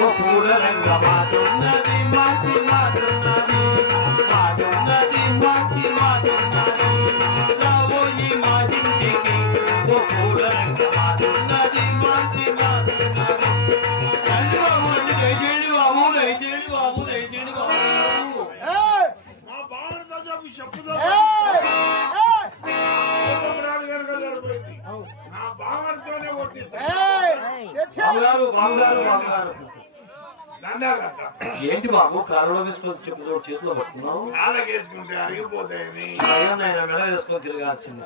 ఓ పూల రంగ మాటున్నది మాటి మాటున్నది మాటున్నది మాటి మాటున్నది రాబోయి మాటింటికి ఓ పూల రంగ మాటున్నది మాటి మాటున్నది చండి బాబు అంటే దయచేయండి బాబు దయచేయండి బాబు దయచేయండి బాబు నా బాగా చెప్పుదా నా బావతోనే బాబుగారు బాబుగారు బాబుగారు ఏంటి బాబు కారులో వేసుకొని చెప్పు చేతిలో పట్టుకున్నావు కాలకేసుకుంటే అరిగిపోతాయని మెడ వేసుకొని తిరగాల్సింది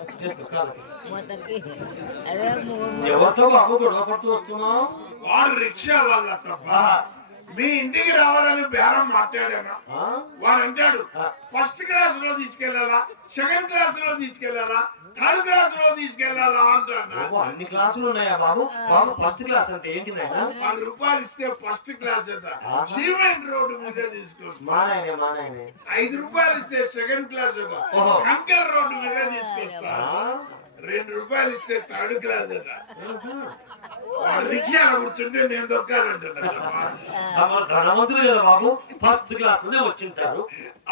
ఎవరితో బాబు గొడవ పట్టు వస్తున్నావు వాడు రిక్షా వాళ్ళ తప్ప మీ ఇంటికి రావాలని బేరం మాట్లాడాను వాడు అంటాడు ఫస్ట్ క్లాస్ లో తీసుకెళ్లాలా సెకండ్ క్లాస్ లో తీసుకెళ్లాలా థర్డ్ క్లాస్ లో తీసుకెళ్లాలా అంటాడు. అన్ని క్లాసులు ఉన్నాయా బాబు బాబు ఫస్ట్ క్లాస్ అంటే ఏంటి నాయనా ₹10 ఇస్తే ఫస్ట్ క్లాస్ అంట సిమెంట్ రోడ్డు మీద తీసుకొస్తా. ₹5 ఇస్తే సెకండ్ క్లాస్ అంట కంకర్ రోడ్డు మీద తీసుకొస్తా. ₹2 ఇస్తే థర్డ్ క్లాస్ అంట రిక్షాలో కూర్చుంటే నేను దొక్కాలంటున్నా. ధనవంతులు కదా బాబు ఫస్ట్ క్లాస్ లోనే వచ్చింటారు.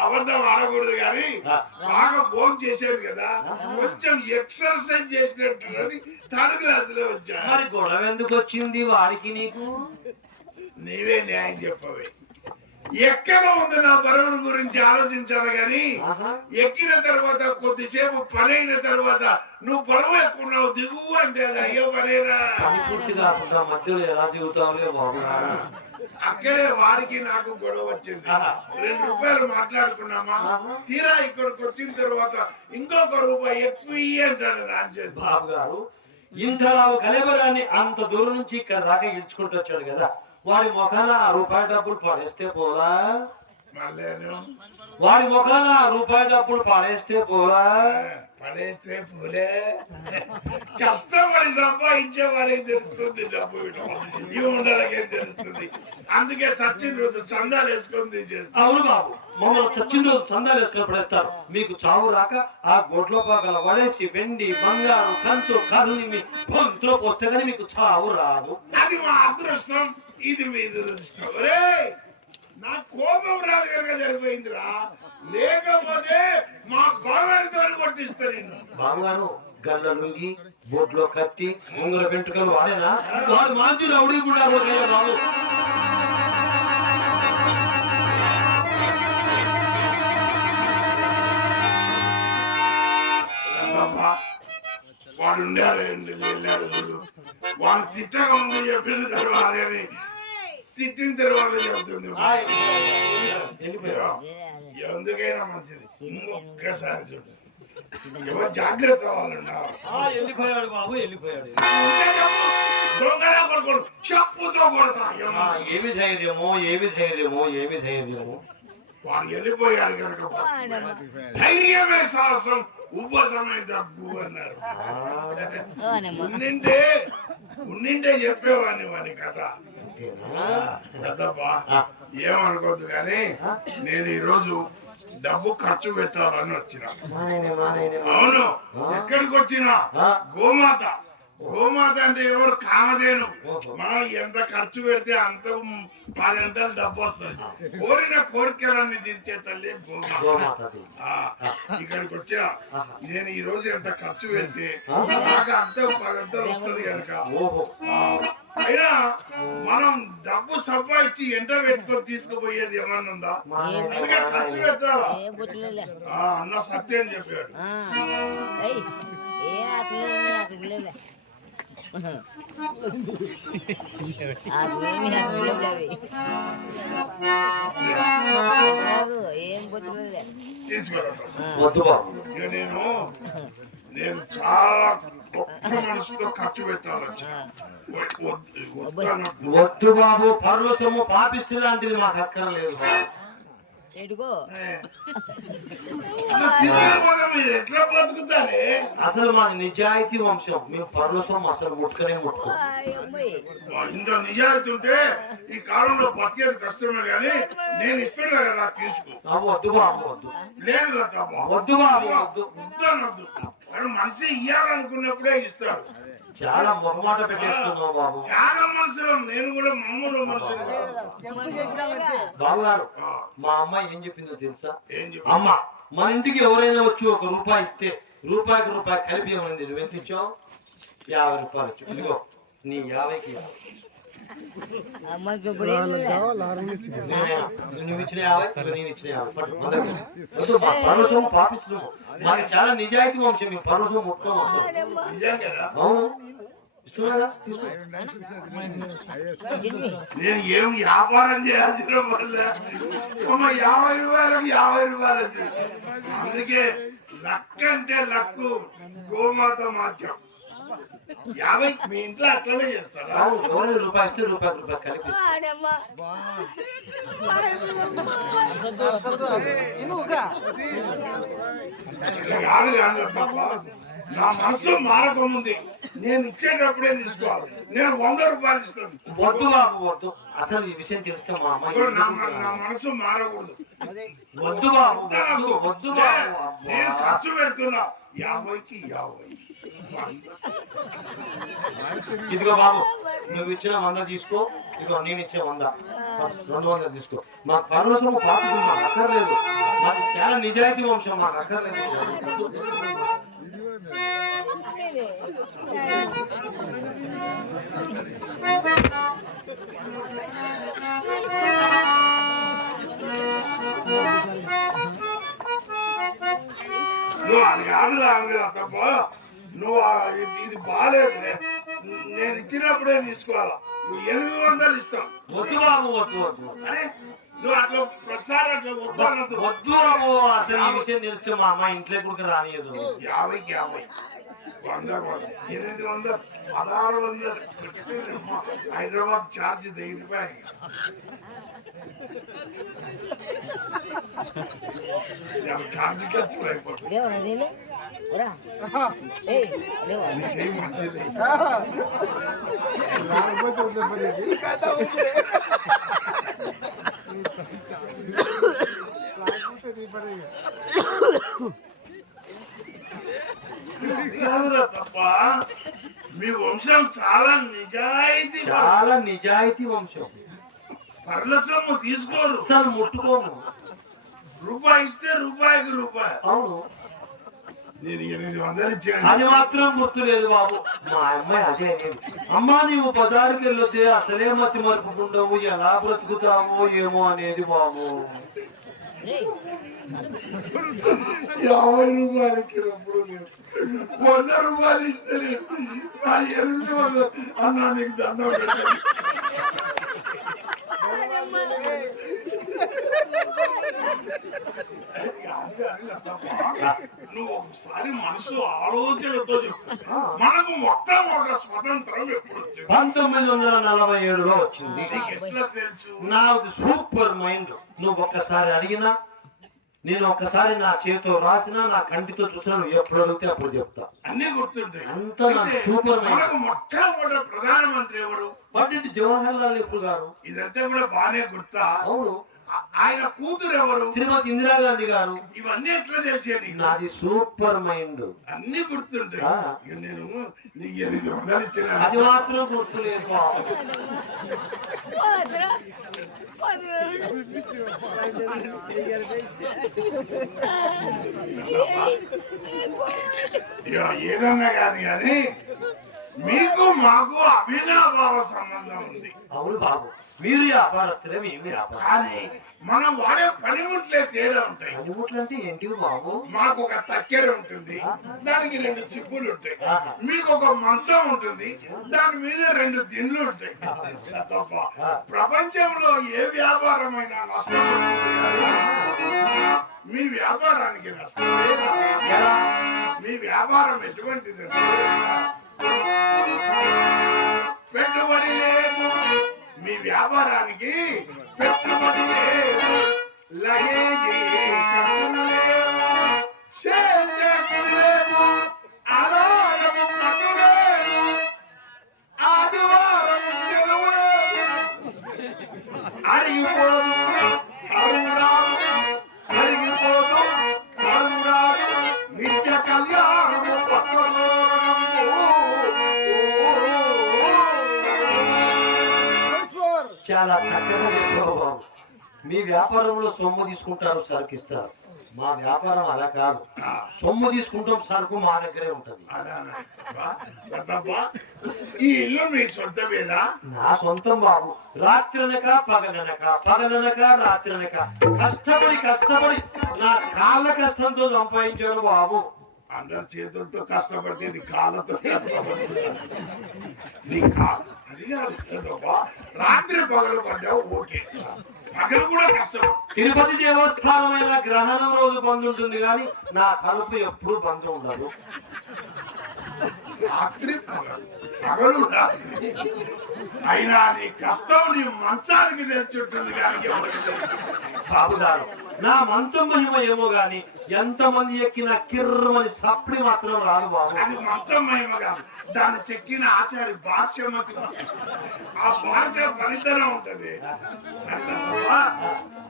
అబద్ధం ఆడకూడదు కానీ బాగా భోజనం చేశారు కదా కొంచెం ఎక్సర్సైజ్ చేసినట్టు థర్డ్ క్లాస్ లో వచ్చా. మరి గొడవ ఎందుకు వచ్చింది వాడికి నీకు నీవే న్యాయం చెప్పవే. ఎక్కడ ఉంది నా బరువుల గురించి ఆలోచించాలి గాని ఎక్కిన తర్వాత కొద్దిసేపు పని అయిన తర్వాత నువ్వు బరువు ఎక్కున్నావు దిగువు అంటే అది అయ్యో పనేనా. మధ్యలో ఎలా దిగుతావులే బాబు. అక్కడే వాడికి నాకు గొడవ వచ్చింది. ₹2 మాట్లాడుకున్నామా తీరా ఇక్కడికి వచ్చిన తర్వాత ఇంకొక ₹1 ఎక్కువ అంటాడు రాజేష్ బాబు గారు. ఇంతలావు కలెబరాన్ని అంత దూరం నుంచి ఇక్కడ దాకా ఇడ్చుకుంటూ వచ్చాడు కదా వాడి ముఖాన ₹1 డబ్బులు పడేస్తే పోరా. వాడి ముఖాన ₹1 డబ్బులు పడేస్తే పోరా. పడేస్తే పోలే కష్టపడి సంపాదించే వాడికి తెలుస్తుంది డబ్బు ఈ ఉండలకేం తెలుస్తుంది. అందుకే సచిన్ రోజు చందాలు వేసుకొని తీసేస్తారు. అవును బాబు మమ్మల్ని చచ్చిన రోజు చందాలు వేసుకొని పడేస్తారు. మీకు చావు రాక ఆ గొడ్ల పాకల పడేసి వెండి బంగారు కంచు కదుని మీ గొంతులో పోస్తే కానీ మీకు చావు రాదు. అది మా అదృష్టం ఇది మీ దురదృష్టం. నా కోపం రాదు కనుక సరిపోయిందిరా లేకపోతే మా బావగారితో కొట్టిస్తా నేను. బావగారు గల్ల లుంగి బోట్లో కత్తి ఉంగర వెంట్రుకలు వాడేనా వాడు మంచి రౌడీ కూడా బాబు. వాడు వెళ్ళాడు చూడు వాడు తిట్టగా ఉంది చెప్పిన తర్వాత తిట్టిన తర్వాత చెబుతుంది ఎందుకైనా మంచిది. ఇంకొక్కసారి చూడు ఎవరు జాగ్రత్త వాళ్ళు వెళ్ళిపోయాడు బాబు వెళ్ళిపోయాడు. దొంగలా పడుకోడు చెప్పుతో కొడతా. ఏమి ధైర్యమో ఏమి ధైర్యమో ఏమి ధైర్యమో. వాడు వెళ్ళిపోయాడు కనుక ధైర్యమే సాహసం ఉపశమే దగ్గు అన్నారు. ఉన్నింటే చెప్పేవాడిని వాని కథ కదబ్బా. ఏమనుకోద్దు కానీ నేను ఈరోజు డబ్బు ఖర్చు పెట్టాలని వచ్చిన. అవును ఎక్కడికి వచ్చినా గోమాత గోమాత అంటే ఎవరు కామధేను. మనం ఎంత ఖర్చు పెడితే అంత 10 గంటలు డబ్బు వస్తుంది. కోరిన కోరికలన్నీ తీర్చే తల్లి గోమాత. ఇక్కడికి వచ్చినా నేను ఈ రోజు ఎంత ఖర్చు పెడితే నాకు అంత 10 గంటలు వస్తుంది కనుక అయినా మనం డబ్బు సంపాదించి ఎంట పెట్టుకొని తీసుకుపోయేది ఏమన్నా ఉందా. అందుకే ఖర్చు పెట్టాలా అన్న సత్యం చెప్పాడు. నేను చాలా గొప్ప మనసుతో ఖర్చు పెట్టాలని. వద్దు బాబు పరుల సొమ్ము పాపిస్తే లాంటిది మాకు అక్కర్లేదు. ఎట్లా బతుకుతారే అసలు మాది నిజాయితీ వంశం. మేము పరుల సొమ్ము అసలు ముట్టుకనే ముట్టుకో. ఇంత నిజాయితీ ఉంటే ఈ కాలంలో బతికేది కష్టమే కానీ నేను ఇస్తున్నా కదా తీసుకో. వద్దు బాబు వద్దు. లేదు వద్దు బాబు వద్దు. వద్దనొద్దు. మనిషి ఇయ్యాలనుకున్నప్పుడే ఇస్తారు. చాలా మొహమాట పెట్టేస్తున్నావు బాబు. చాలా మనుషులు, నేను కూడా మామూలు మనుషులు. బాబు గారు, మా అమ్మాయి ఏం చెప్పిందో తెలుసా? ఏం చెప్పు? అమ్మ, మన ఇంటికి ఎవరైనా వచ్చి ₹1 ఇస్తే రూపాయికి రూపాయి కలిపి ఏమైంది? నువ్వు ఎంత ఇచ్చావు? ₹50 వచ్చి. ఇదిగో నీ 50కి 50. నువ్వు ఇచ్చిన 50, నేను ఇచ్చిన 50. మా పర్వసం పాటిస్తున్నాము. మాకు చాలా నిజాయితీ వంశం. మీ పర్వసం ముట్టుకోము. నిజం కదా? అవును, ఇస్తున్నారా? నేను ఏం వ్యాపారం చేయాల్సిన వల్ల ₹50 ₹50. అందుకే లక్ అంటే లక్కు, గోమాత మాత్రం 50. మీ ఇంట్లో అట్లనే చేస్తారా? రూపాయి ఇస్తే రూపాయి రూపాయి కలిపి. కాదు కాదు తప్ప, నా మనసు మారకముంది. నేను ఇచ్చేటప్పుడే తీసుకోవాలి. నేను ₹100 ఇస్తాను. వద్దు బాబు, వద్దు. అసలు ఈ విషయం తెలిస్తే మా అమ్మాయి నా మనసు మారకూడదు. వద్దు బాబు, వద్దు వద్దు బాబు. నేను ఖర్చు పెడుతున్నా 50కి 50. ఇదిగో బాబు, నువ్వు ఇచ్చిన 100 తీసుకో. ఇదిగో నేను ఇచ్చే 100, 200 తీసుకో. మా పర్వసము పాపం మాకు అక్కర్లేదు. మాకు చాలా నిజాయితీ వంశం, మాకు అక్కర్లేదు. నువ్వు అది కాదు తప్ప, నువ్వు ఇది బాగాలేదు. నేను ఇచ్చినప్పుడే తీసుకోవాలా. నువ్వు 800 ఇస్తావు. వద్దు బాబు, వద్దు వద్దు. అరే నువ్వు అట్లా ప్రతిసారి అట్లా వద్దు. వద్దు బాబు. అసలు ఈ విషయం తెలిస్తే మా అమ్మాయి ఇంట్లో కూడా రానియదు. 50కి 50. 100 800 1600. హైదరాబాద్ ఛార్జ్ ₹1000. ఛార్జ్ ఖర్చు అయిపోతుంది. తప్ప మీ వంశం చాలా నిజాయితీ వంశం. పర్ల సొమ్ము తీసుకోరు, అసలు ముట్టుకోము. రూపాయి ఇస్తే రూపాయికి రూపాయి. అవును, నేను 800 ఇచ్చాను. అది మాత్రం గుర్తులేదు బాబు. మా అమ్మాయి అదే అనేది. అమ్మా, నీవు బజారుకి వెళ్ళొతే అసలే మతి మరుపుకుంటావు, ఎలా బ్రతుకుతావో ఏమో అనేది బాబు. ₹50 రప్పుడు లేదు. ₹100 ఇస్తే నా 800 అన్నా నీకు దండం పెట్టాలి. నువ్వు ఒకసారి మనసు ఆలోచనతో మనకు మొట్టమొదటి స్వతంత్రం ఎప్పుడు వచ్చింది? 1947లో వచ్చింది. ఎట్లా తెలుసు? నాకు సూపర్ మైండ్. నువ్వు ఒక్కసారి అడిగినా, నేను ఒక్కసారి నా చేతితో రాసినా, నా కంటితో చూసినా, నువ్వు ఎప్పుడు అడిగితే అప్పుడు చెప్తా. అన్ని గుర్తుంటాయి. అంత సూపర్ మైండ్. మనకు మొట్టమొదటి ప్రధానమంత్రి ఎవరు? పండిట్ జవహర్లాల్ నెహ్రూ గారు. ఇదంతా కూడా బాగానే గుర్తా? అవును. ఆయన కూతురు ఎవరు? శ్రీమతి ఇందిరాగాంధీ గారు. ఇవన్నీ ఎట్లా తెలిసేది? నాది సూపర్ మైండ్. అన్ని గుర్తుంటాయి. నేను నీకు 800 ఇచ్చిన. అది మాత్రం గుర్తులేదు. ఏదన్నా కాదు కానీ మీకు మాకు అభినాభావ సంబంధం ఉంది. అవును బాబు, మీరు వ్యాపారస్తులే, మేము వ్యాపారం. కానీ మనం వాడే పనిముట్లే తేడా ఉంటాయి. పనిముట్లు అంటే ఏంటివి బాబు? మాకు ఒక తక్కెర ఉంటుంది, దానికి 2 సిప్పులు ఉంటాయి. మీకు ఒక మంచం ఉంటుంది, దాని మీద 2 దిండ్లు ఉంటాయి. తప్ప ప్రపంచంలో ఏ వ్యాపారమైనా నష్టం మీ వ్యాపారానికి నష్టం. మీ వ్యాపారం ఎటువంటిది? పెట్టుబడి లేదు. మీ వ్యాపారానికి పెట్టుబడి లేదు, లగేజీ ఖర్చులు లేవు, సేల్ ట్యాక్స్ లేదు, ఆదాయం పన్ను లేదు, ఆదివారం సెలవు లేదు. అరిగిపోదు అరురాదు, అరిగిపోదు అరురాదు, నిత్య కళ్యాణము పక్కదూరము. చాలా చక్కగా చెప్పావు బాబు. మీ వ్యాపారంలో సొమ్ము తీసుకుంటారు, సరుకు ఇస్తారు. మా వ్యాపారం అలా కాదు. సొమ్ము తీసుకుంటాం, సరుకు మా దగ్గరే ఉంటది. ఈ ఇల్లు మీ సొంతమేనా? నా సొంతం బాబు. రాత్రనక పగలనక, పగలనక రాత్రనక కష్టపడి కష్టపడి నా కాళ్ళ కష్టంతో సంపాదించాను బాబు. అందరి చేతులతో కష్టపడితే నీ కాళ్ళతో నీ అది కాదు. రాత్రి పగలు పడ్డావు, ఓకే. పగలు కూడా కష్టం. తిరుపతి దేవస్థానమైన గ్రహణం రోజు బంద్ ఉంటుంది కానీ నా కలుపు ఎప్పుడు బంద్ ఉండదు. రాత్రి పగలు, పగలు రాత్రి అయినా నీ కష్టం నీ మంచానికి తెచ్చుంటుంది కానీ బాబు గారు, నా మంచం మహిమ ఏమో గాని ఎంతమంది ఎక్కిన కిర్రమని సప్పుడు మాత్రం రాదు బాబు. అది మంచం మహిమ కాదు, దాన్ని చెక్కిన ఆచారి భాష్య ఆ భాష ఫలితనం ఉంటది.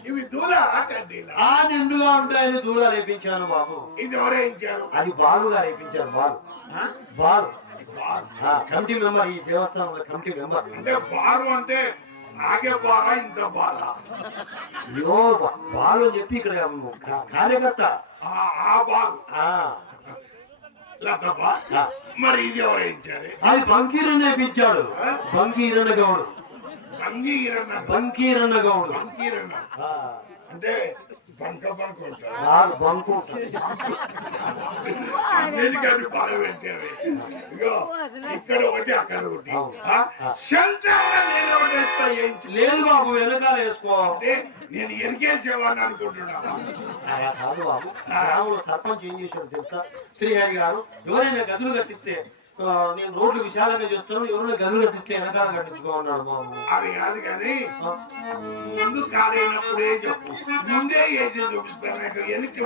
ఇవి దూరాలా కడ్డీలా? ఆ నిండుగా ఉంటాయని దూరం రేపించాను బాబు. ఇది ఎవరేయించారు? అది బాలుగా రేపించారు. బాలు బాలు కమిటీ మెంబర్, ఈ దేవస్థానంలో కమిటీ మెంబర్. అంటే బారు అంటే నాగే బారా, ఇంత బారా? అయ్యో బాలు అని చెప్పి ఇక్కడ కార్యకర్త. ఆ బారు మరి ఇది ఎవరేయించారు? అది బంకీరన్న వేయించాడు. బంకీరన్న గౌడు. బంకీరన్న గౌడు అంటే బంక బంక ఉంటారు. బంకు అన్నిటికీ బాగా పెట్టారు. ఇగో ఇక్కడ ఒకటి, అక్కడ ఒకటి. లేదు బాబు, వెనకాల వేసుకో. నేను ఎరికేసేవాడిని అనుకుంటున్నా. కాదు బాబు, గ్రామంలో సర్పంచ్ ఏం చేశాడు తెలుసా? శ్రీహరి గారు, ఎవరైనా గదులు కట్టిస్తే నేను రోడ్లు విశాలంగా చేస్తాను, ఎవరైనా గదులు కట్టిస్తే వెనకాల కట్టించుకోమన్నాడు బాబు. అది కాదు కానీ ముందు కాలేనప్పుడే చెప్పు, ముందే వేసి చూపిస్తాను. వెనక్కి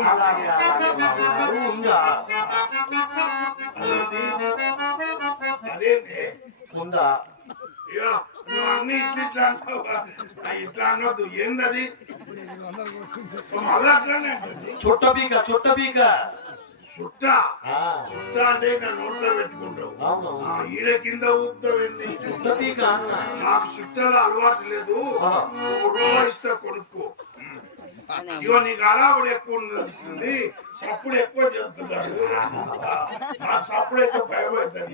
ఉందా? అదేంటి ఉందా? అయ్యో, నువ్వు అన్ని ఇట్లా అంటావు. ఇట్లా అనొద్దు. ఏందది? మళ్ళీ అట్లానే అంటుంది. చుట్టపీక చుట్టపీక. చుట్ట చుట్ట అంటే నా నోట్లో పెట్టుకుంటావు. ఈడ కింద ఊపుతావు. చుట్టపీక నాకు చుట్టాల అలవాటు లేదు. రూపాయి ఇస్తా, కొనుక్కో. ఇవో నీకు అలవాటు ఎక్కువ ఉంటుంది, సప్పుడు ఎక్కువ చేస్తున్నారు. నాకు సప్పుడు ఎక్కువ భయం అవుతుంది.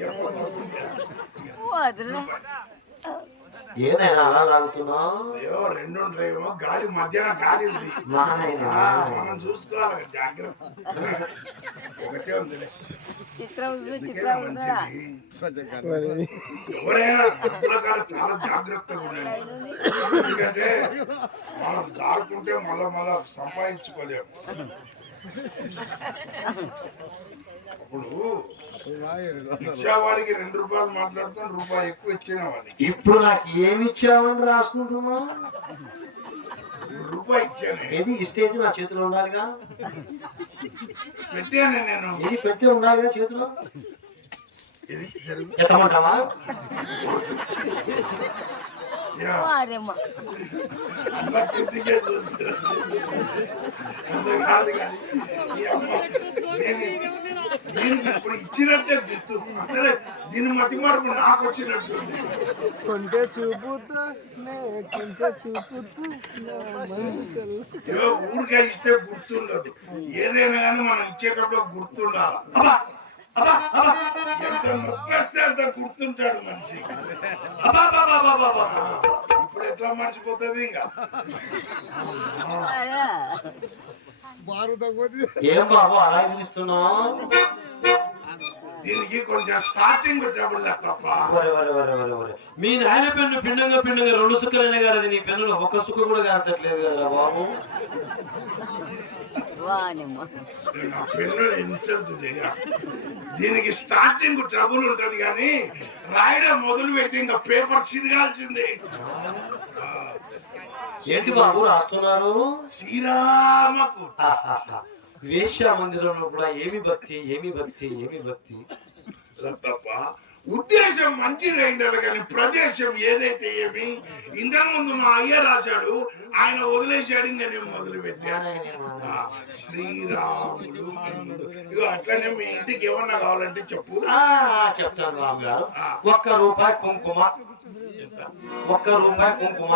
ఏదైనా అలా లాగుతున్నావు? అయ్యో, రెండు ఉంటాయేమో. గాలి మధ్యాహ్నం గాలి ఉంది, మనం చూసుకోవాలి. జాగ్రత్త. ఒకటే ఉంది. ఎవరైనా డబ్బుల కాడ చాలా జాగ్రత్తగా ఉండండి. ఎందుకంటే మనం దాడుకుంటే మళ్ళా సంపాదించుకోలేము. అప్పుడు ఇచ్చేవాడికి 2 రూపాయలు మాట్లాడుతాను, రూపాయి ఎక్కువ ఇచ్చిన వాడికి. ఇప్పుడు నాకు ఏమి ఇచ్చావని రాసుకుంటున్నా? రూపాయి ఇచ్చాను. ఏది ఇస్తేది నా చేతిలో ఉండాలిగా. పెట్టాను నేను. ఇది పెట్టి ఉండాలిగా చేతిలో. ఎత్తమంటావా? అలా కిందికే చూస్తారు. కాదు కానీ దీనికి ఇప్పుడు ఇచ్చినట్టే గుర్తు. అంటే దీని మతి మార్పు నాకు వచ్చినట్టు. కొంటే చూపుతూ ఊరికే ఇస్తే గుర్తుండదు. ఏదైనా కానీ మనం ఇచ్చేటప్పుడు గుర్తుండాలి. ఎంత నొప్పేస్తే అంత గుర్తుంటాడు మనిషి. ఇప్పుడు ఎట్లా మర్చిపోతుంది? ఇంకా ఏం బాబు అలా పిలుస్తున్నావు? దీనికి కొంచెం స్టార్టింగ్ ట్రబుల్ తప్ప. మీ నాయన పెన్ను పిండంగా 2 సుక్కలైనా గారు, అది నీ పెన్నులో 1 సుక్క కూడా కారట్లేదు కదా బాబు. పెన్ను ఇన్సల్ట్ చేయ. దీనికి స్టార్టింగ్ ట్రబుల్ ఉంటది కానీ రాయడం మొదలు పెట్టి ఇంకా పేపర్ చిరగాల్సిందే. ఏంటి బాబు రాస్తున్నారు? శ్రీరామకు. వేశ్య మందిరంలో కూడా ఏమి భక్తి, ఏమి భక్తి, ఏమి భక్తి. తప్ప ఉద్దేశం మంచిదైండాలి కానీ ప్రదేశం ఏదైతే ఏమి. ఇంతకు ముందు మా అయ్య రాశాడు, ఆయన వదిలేశాడు, ఇంకా నేను మొదలు పెట్టాను. శ్రీరాముడు. ఇగో అట్లనే మీ ఇంటికి ఏమన్నా కావాలంటే చెప్పు. చెప్తాను బాబు గారు. 1 రూపాయి కుంకుమ, ఒక్క రూపాయి కుంకుమ.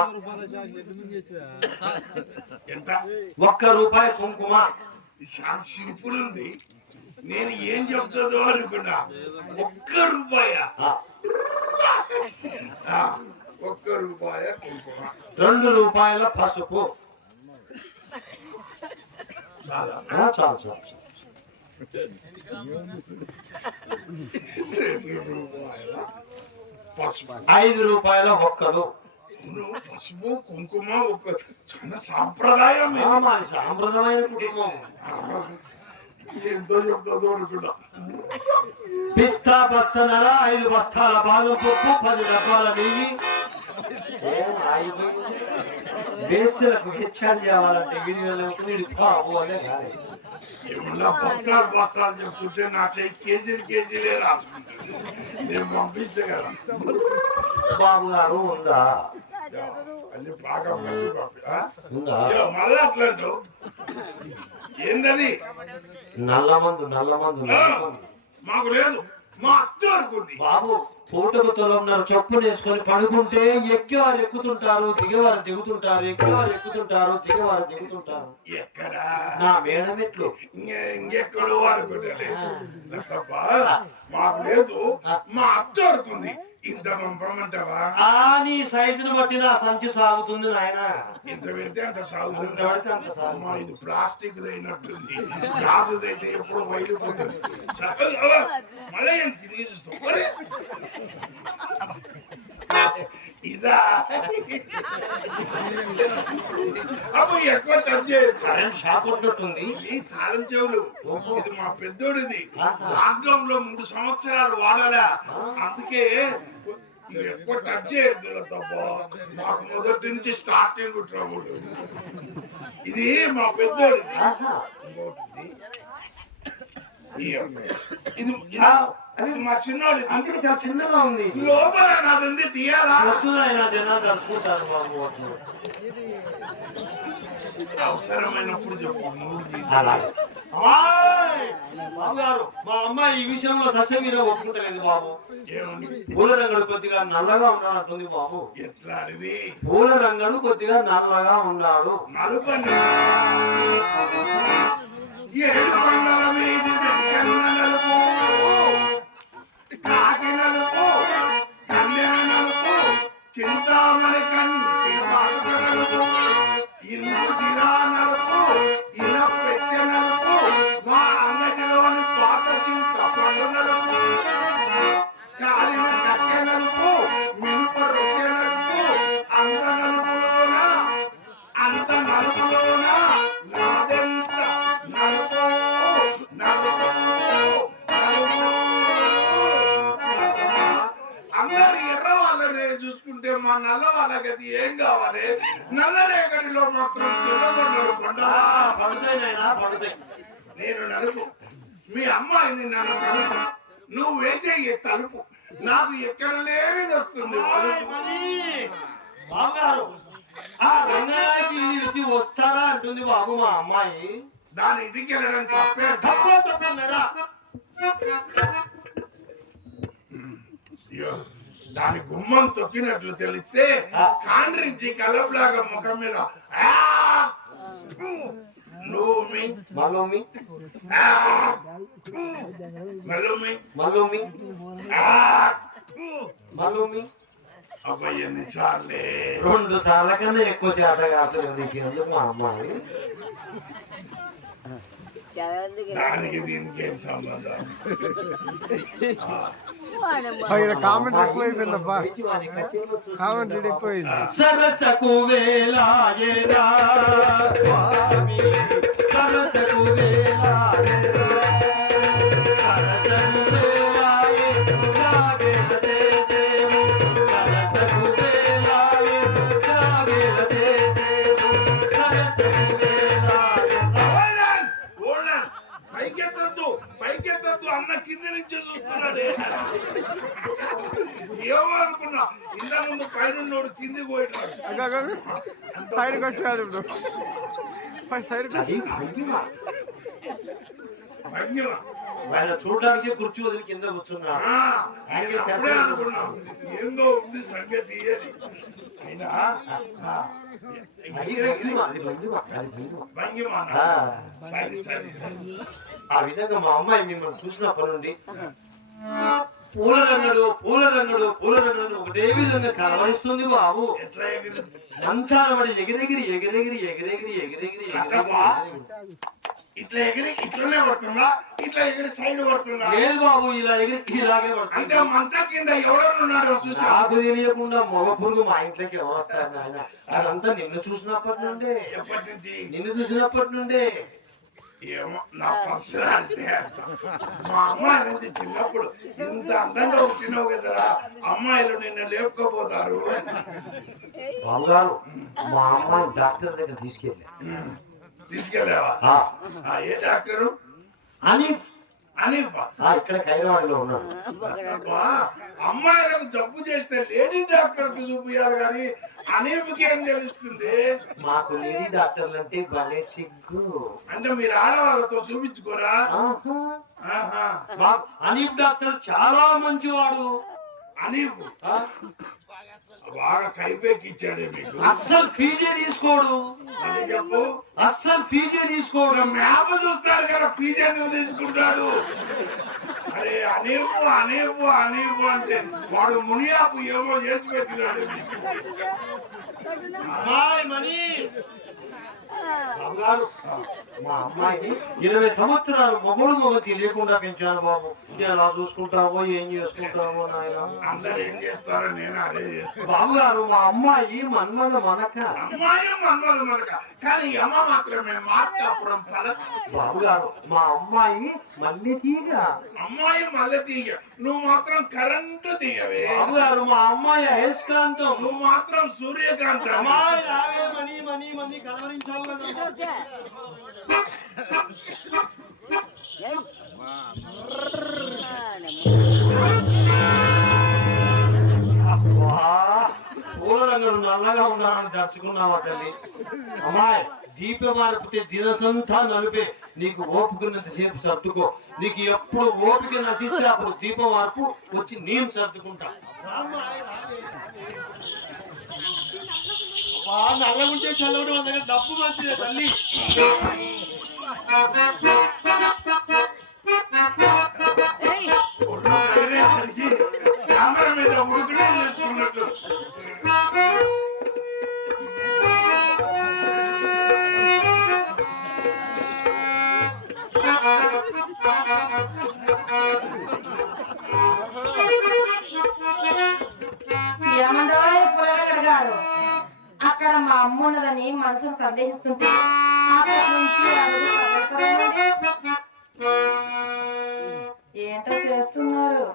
ఎంత? ₹1 కుంకుమ. చాలా సింపుల్ ఉంది. నేను ఏం చెప్తుందో అనుకున్నా. ₹1. ₹1 కుంకుమ. ₹2 పసుపు. చాలా చాలు. ₹2 పసుపు. ₹5 ఒక్కలు. పసుపు కుంకుమ ఒక చాలా సాంప్రదాయం. సాంప్రదాయమైన కుటుంబం. ఎంతో చెప్తుందో అనుకున్నా. పిస్తా బస్తనర 5 బస్తాల బాదం పప్పు, 10 డబ్బాల నెయ్యి. వేస్తులకు హెచ్చాలు చేయాలంటే వీడియోలు బాబు అనే కాదు. ఏమన్నా బస్తాలు చెప్తుంటే నా చెయ్యి కేజీలే రాసుకుంటాను. నేను పంపించే కదా బాబు గారు ఉందా? అది బాగా ఉందా? మళ్ళీ అట్లాంటి ఏంటది? నల్లమందు మాకు లేదు. మా అత్త వరకు ఉంది. బాబు పూటకు తొలన్నారు చొప్పులు వేసుకొని పడుకుంటే ఎక్కేవారు ఎక్కుతుంటారు, దిగేవారు దిగుతుంటారు, ఎక్కేవారు ఎక్కుతుంటారు, దిగేవారు దిగుతుంటారు. ఎక్కడ? నా మేడమెట్లు. ఇంకెక్కడో అనుకుంటా. మాకు లేదు. మా అత్త వరకు ఉంది. ఇంత పంపమంటావా? నీ సైజును బట్టి నా సంచి సాగుతుంది నాయన. ఇంత పెడితే అంత సాగుతుంది. ఇది ప్లాస్టిక్ అయినట్టుంది. గాజుదైతే ఎప్పుడు వైలిపోతుంది. మళ్ళీ ఎందుకు ఇది చూస్తాం? ఇదా అబ్బు ఎక్కువ షాప్ ఉంటుంటుంది. ఈ తాళం చెవులు ఇది మా పెద్దోడిది. లాక్డౌన్ లో 3 సంవత్సరాలు వాడాలా. అందుకే ఎక్కువ టచ్ చేయొద్దు తప్ప. మాకు మొదటి నుంచి స్టార్టింగ్ ట్రబుల్. ఇది మా పెద్దోడిది. ఇది మా చిన్నోడి. అందుకే చాలా చిన్నగా ఉంది. లోపల నాది ఉంది. తీయాలా? కలుసుకుంటారు బాబు. అవసరమైనప్పుడు చెప్పు. బాబు గారు మా అమ్మాయి ఈ విషయంలో సస్యంగా ఒప్పుకుంటలేదు బాబు. పూల రంగుడు కొద్దిగా నల్లగా ఉన్నాడు బాబు. ఎట్లా అడివి? పూల రంగుడు కొద్దిగా నల్లగా ఉన్నాడు. నలుపండి. 7 పండ్ల మీది నలుపు, కాకి నలుపు, కళ్యాణ నలుపు, చింతామణి కంటి నలుపు, ఇల్లు చిరా నలుపు, ఇలా పెట్టె నలుపు, మా అంగటిలోని పాత చింత పండు నలుపు, కాలిన కట్టె నలుపు, మినుప రొట్టె నలుపు, అంత నలుపులోనా నాదెంత నలుపు నలుపు నలుపు. అందరు ఎర్ర వాళ్ళనే చూసుకుంటే మా నల్ల వాళ్ళ గతి ఏం కావాలి? నల్ల రేగడిలో మాత్రం తెల్లగొండలు పడతాయి. నేను నలుపు. మీ అమ్మాయిని నన్ను తలుపు. నువ్వు వేసే ఈ తలుపు నాకు ఎక్కడ లేనిది వస్తుంది. బాబు గారు ఆ రంగాయకి వస్తారా అంటుంది బాబు మా అమ్మాయి. దాని ఇంటికి వెళ్ళడం తప్పలేదా? దాని గుమ్మం తొక్కినట్లు తెలిస్తే కాండ్రించి కలబ్లాగా ముఖం మీద అబ్బాయి చాలే. 2 సార్ల కన్నా ఎక్కువ శాతం కాదు ఎందుకు మా అమ్మాయి. దానికి దీనికి ఏం సంబంధం? కామెంట్ ఎక్కువైపోయిందబ్బా. కామెంట్ ఎక్కువైంది. సరసకు వేలాయేరా స్వామి, సరసకు వేలాయేరా, సరసకు వేలాయే జాగేల దేశేము, సరసకు వేలాయే జాగేల దేశేము, సరసకు వేలాయే. పైకెత్తద్దు అన్న కింద నుంచి చూస్తున్నాడే. ఏమో అనుకున్నా. ఇంత ముందు పైన కిందికి పోయినాడు. సైడ్కి వచ్చాడు ఇప్పుడు. సైడ్కి భంగిమ. ఆయన చూడడానికి కుర్చీ వదిలి కింద కూర్చున్నాడు. ఆయన అప్పుడే అనుకున్నాం ఏందో ఉంది సంగతి అని. అయినా అది భంగిమ, అది భంగిమ, అది భంగిమ. భంగిమ. ఆ, సరే సరే. ఆ విధంగా మా అమ్మాయి మిమ్మల్ని చూసినప్పటి నుండి పూల రంగుడు పూల రంగుడు పూల రంగుడు ఒకటే విధంగా కలవరిస్తుంది బాబు. ఎట్లా ఎగిరి మంచాల పడి ఎగిరెగిరి ఎగిరెగిరి ఎగిరెగిరి ఎగిరెగిరి ఇట్లా ఎగిరి ఇట్లనే పడుతుందా, ఇట్లా ఎగిరి సైడ్ పడుతుందా? లేదు బాబు, ఇలా ఎగిరి ఇలాగే పడుతుంది. అయితే మంచం కింద ఎవడన్నాడు చూసా? నాకు తెలియకుండా మగ పురుగు మా ఇంట్లోకి ఎవరు వస్తారు నాయన? అదంతా నిన్ను చూసినప్పటి నుండే, ఎప్పటి నుంచి? నిన్ను చూసినప్పటి నుండే. ఏమో నా పర్సనాలిటీ. మా అమ్మాయిలంటే చిన్నప్పుడు ఇంత అందంగా పుట్టినావు కదరా, అమ్మాయిలు నిన్ను లేపుకోపోతారు. బాబు గారు, మా అమ్మాయి డాక్టర్ దగ్గర తీసుకెళ్ళా. తీసుకెళ్ళావా? ఏ డాక్టరు? అనీఫ్. అనీఫా? ఇక్కడ హైదరాబాద్ లో ఉన్నాడు. అబ్బా, అమ్మాయిలకు జబ్బు చేస్తే లేడీ డాక్టర్ కి చూపించాలి కానీ అనీఫ్కి ఏం తెలుస్తుంది? మాకు లేడీ డాక్టర్లు అంటే భలే సిగ్గు. అంటే మీరు ఆడవాళ్ళతో చూపించుకోరా? ఆహా. అనీఫ్ డాక్టర్ చాలా మంచివాడు. అనీఫ్ బాగా కైపేకి ఇచ్చాడే మీకు. అస్సలు ఫీజే తీసుకోడు. అని చెప్పు. అస్సలు ఫీజే తీసుకోడు. మ్యాప్ చూస్తాడు కదా, ఫీజు ఎందుకు తీసుకుంటాడు? అరే అనేపు అనేపు అనేపు అంటే వాడు మునియాపు ఏమో చేసి పెట్టినాడు. అమ్మాయి మనీ బాబుగారు, మా అమ్మాయిని 20 సంవత్సరాలు మొగతి లేకుండా పెంచాను బాబు. ఎలా చూసుకుంటావో ఏం చేసుకుంటావో నాయన. అందరు ఏం చేస్తారో నేను అదే చేస్తాను. బాబుగారు, మా అమ్మాయి మన్మద మనక. అమ్మాయి మన్మలు మనక, కానీ అమ్మ మాత్రమే మార్కాపురం పలక. బాబుగారు, మా అమ్మాయి మల్లె తీగ. అమ్మాయి మల్లె తీగ, నువ్వు మాత్రం కరెంటు తీగవే. బాబుగారు, మా అమ్మాయి అయస్కాంతం. నువ్వు మాత్రం సూర్యకాంతం. అమ్మాయి రావే మనీ మనీ మనీ కలవరించావు కదా. పూల రంగులు నల్లగా ఉన్నానని చర్చుకున్నావా తల్లి? అమ్మాయి, దీపం మారిపితే దినసంతా నలిపే. నీకు ఓపికన్నంత సేపు సర్దుకో. నీకు ఎప్పుడు ఓపిక నశిస్తే అప్పుడు దీపం మార్పు వచ్చి నేను సర్దుకుంటా. నల్లగుంటే చల్లవడం మన దగ్గర డబ్బు మంచిదే తల్లి. కెమెరా మీద ఉడుకునే నేర్చుకున్నట్టు. అక్కడ మా అమ్మ ఉన్నదని మనసును సందేహిస్తుంటే ఏంటో చేస్తున్నారు.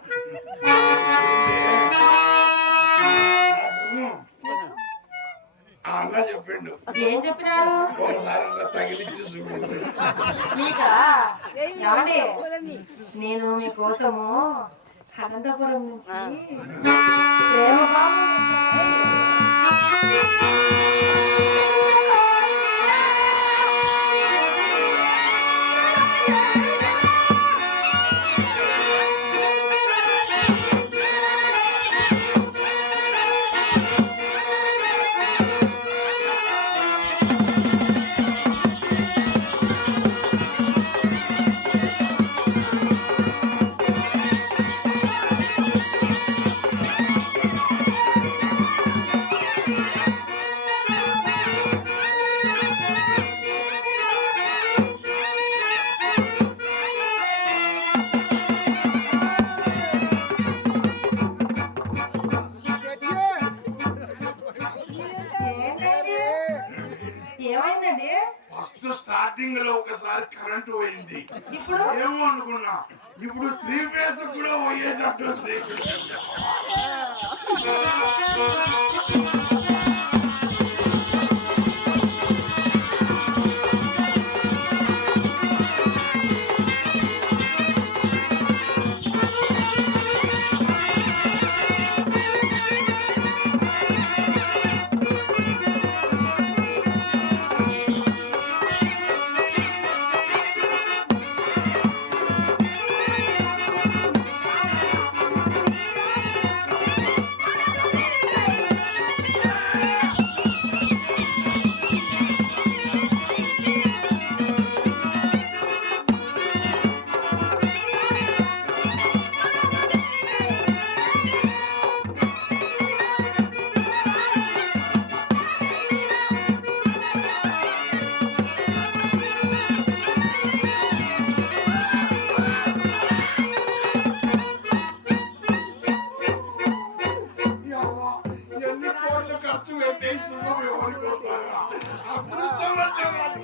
అన్న చెప్పిండు. ఏం చెప్పినాడు? ఒకసారి తగిలించి చూడు. మీకా? ఏమండి, నేను మీకోసము అనంతపురం నుంచి ప్రేమ ఏమైందండి? ఫస్ట్ స్టార్టింగ్ లో ఒకసారి కరెంటు పోయింది. ఇప్పుడు ఏమో అనుకున్నా, ఇప్పుడు 3 ఫేజ్ కూడా పోయేటట్టు ఉంది. శుభం ఎవరికి వస్తుందా? అదృష్టం అంటే మరి.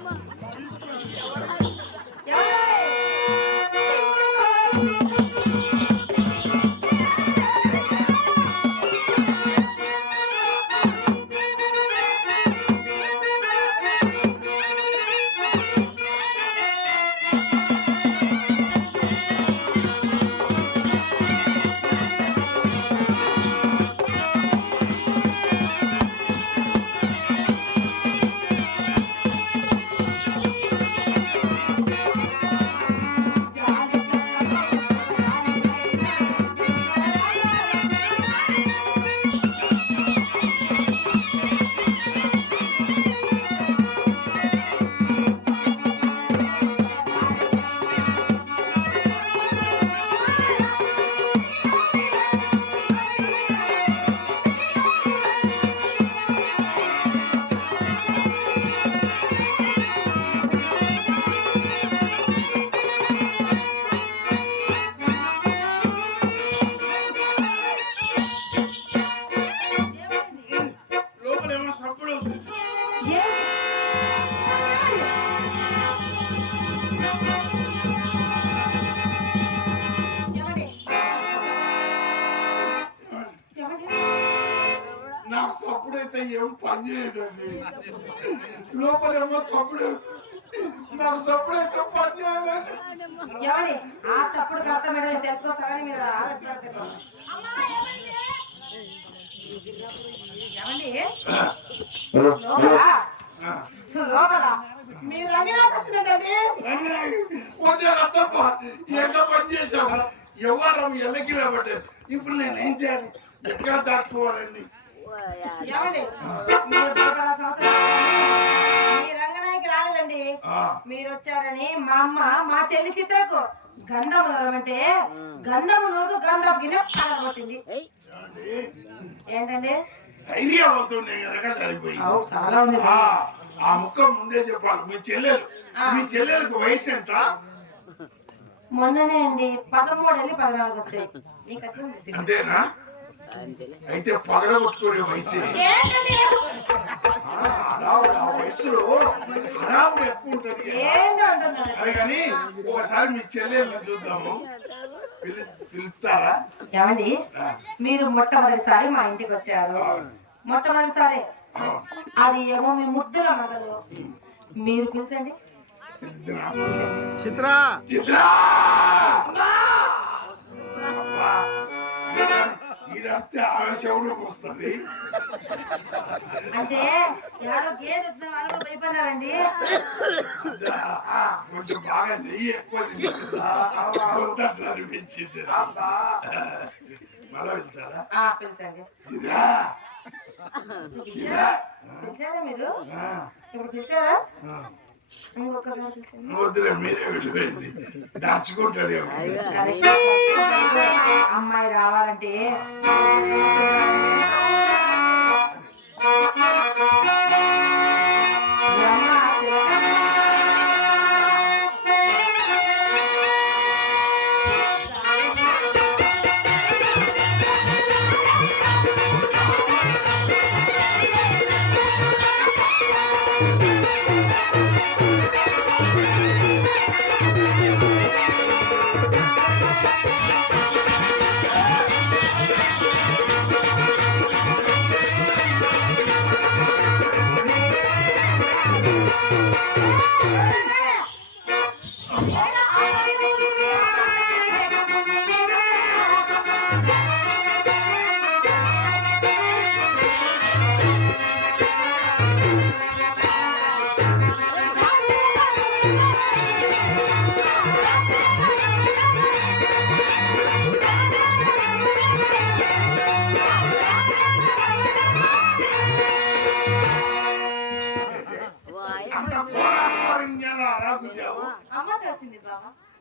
లోపలేమో సప్పుడు అవుతుంది. నాకు సప్పుడైతే ఏం పని చేయదండి. లోపలేమో సప్పుడు నాకు సప్పుడైతే పని చేయదండి. ఏమండి ఆ చప్పుడు కష్టమేదో తెలుసుకోసారని మీరు ఆలోచిస్తారు. ఏమండి లోపల మీరు రంగనాథ్ వచ్చినట్టండి. కొంచెం తప్ప ఎంత పని చేశావు ఎవరం ఎల్లకి లేబట్టే. ఇప్పుడు నేనేం చేయాలి? ఎక్కడ దాచుకోవాలండి? ఏమండి మీరు భయపడాల్సిన అవసరం లేదండి. మీ రంగనాయకి రాలేదండి. మీరు వచ్చారని మా అమ్మ మా చెల్లి చిత్రకు గంధము నోరమంటే గంధము నోరు గంధపు గిన్నె పగలగొట్టింది. ఏంటండి ధైర్యం అవుతుండే కనుక సరిపోయింది. చాలా ఉంది. ఆ ముక్క ముందే చెప్పాలి. మీ చెల్లెలకు వయసు ఎంత? మొన్ననే అండి 13 వెళ్ళి 14 వచ్చాయి. నీకు అసలు అంతేనా? అయితే పగల కొట్టుకునే వయసు. ఏంటండి ఆ వయసులో హడావుడు ఎక్కువ ఉంటది. ఏంటో అంటున్నారు. అది కానీ ఒకసారి మీ చెల్లెల్ని చూద్దాము. పిలుస్తారా? ఏమండి మీరు మొట్టమొదటిసారి మా ఇంటికి వచ్చారు. మొట్టమొదటిసారి అది ఏమో మీ ముద్దుల మొదలు. మీరు పిలిచండి. చిత్రా చిత్రా ఈడస్తే ఆమె శవుడికి వస్తుంది. అంటే ఎవరో గేదె వచ్చిన వాళ్ళు భయపడ్డారండి. కొంచెం బాగా నెయ్యి ఎక్కువ తింటుందా అనిపించింది. మళ్ళా వెళ్తారా? పిలిచండి. ఇదిరా పిలిచారా మీరు? ఇప్పుడు పిలిచారా? వద్దులే మీరే వెళ్ళిపోయింది. దాచుకుంటుంది. అమ్మాయి రావాలంటే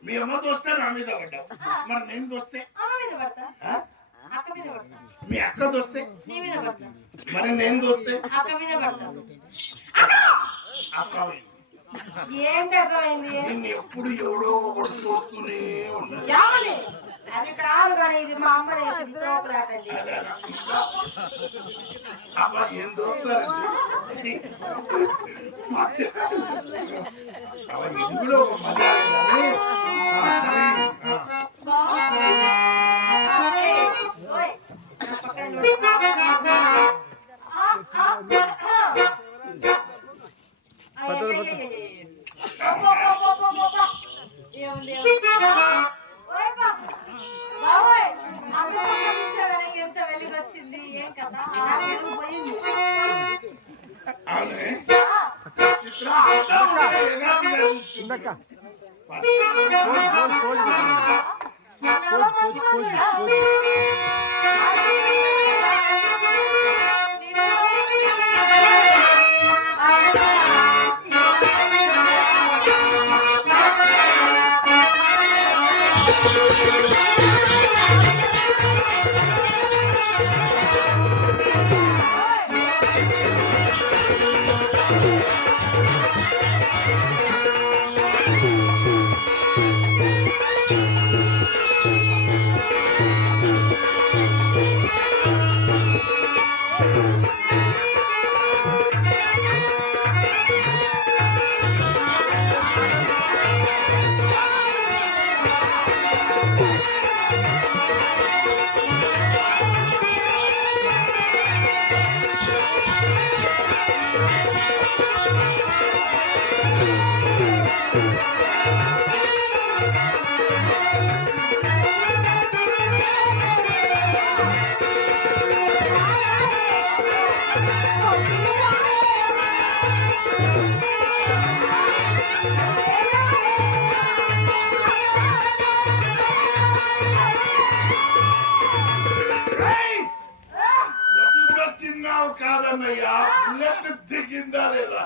మీ అమ్మ తోస్తే నా మీద పడ్డావు. మరి నేను తోస్తే మీ అక్క తోస్తే మరి నేను తోస్తే అక్క ఏంటి అర్థమైంది? నిన్ను ఎప్పుడు ఎవడో ఒకటి తోస్తూనే ఉన్నది. అది కాదు కానీ ఇది మా అమ్మ నేర్పింది తోపులాటండి. అబ్బా ఏం దోస్తారండి ఇది కూడా ఒక మర్యాద కానీ. ఓయ్, నా పక్కన నుండు. ఎంత వెలిగొచ్చింది ఏం కదా పోయింది. అవునే ఇందక్క ఎప్పుడొచ్చిన్నావు కాదన్నయ్యా బుల్లెట్ దిగిందా లేదా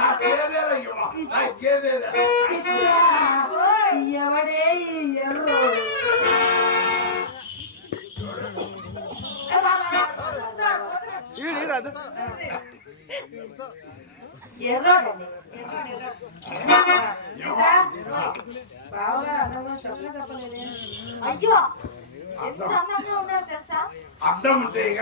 నాకేదేలయ్యా నాకేదేలే ఎవడే ఈ ఎర్రో ఎర్రోడండి. బావగా అన్నంగా చెప్పలేదే. అయ్యో ఎంత అందంగా ఉన్నాడు తెలుసా అర్థం ఉంటే ఇక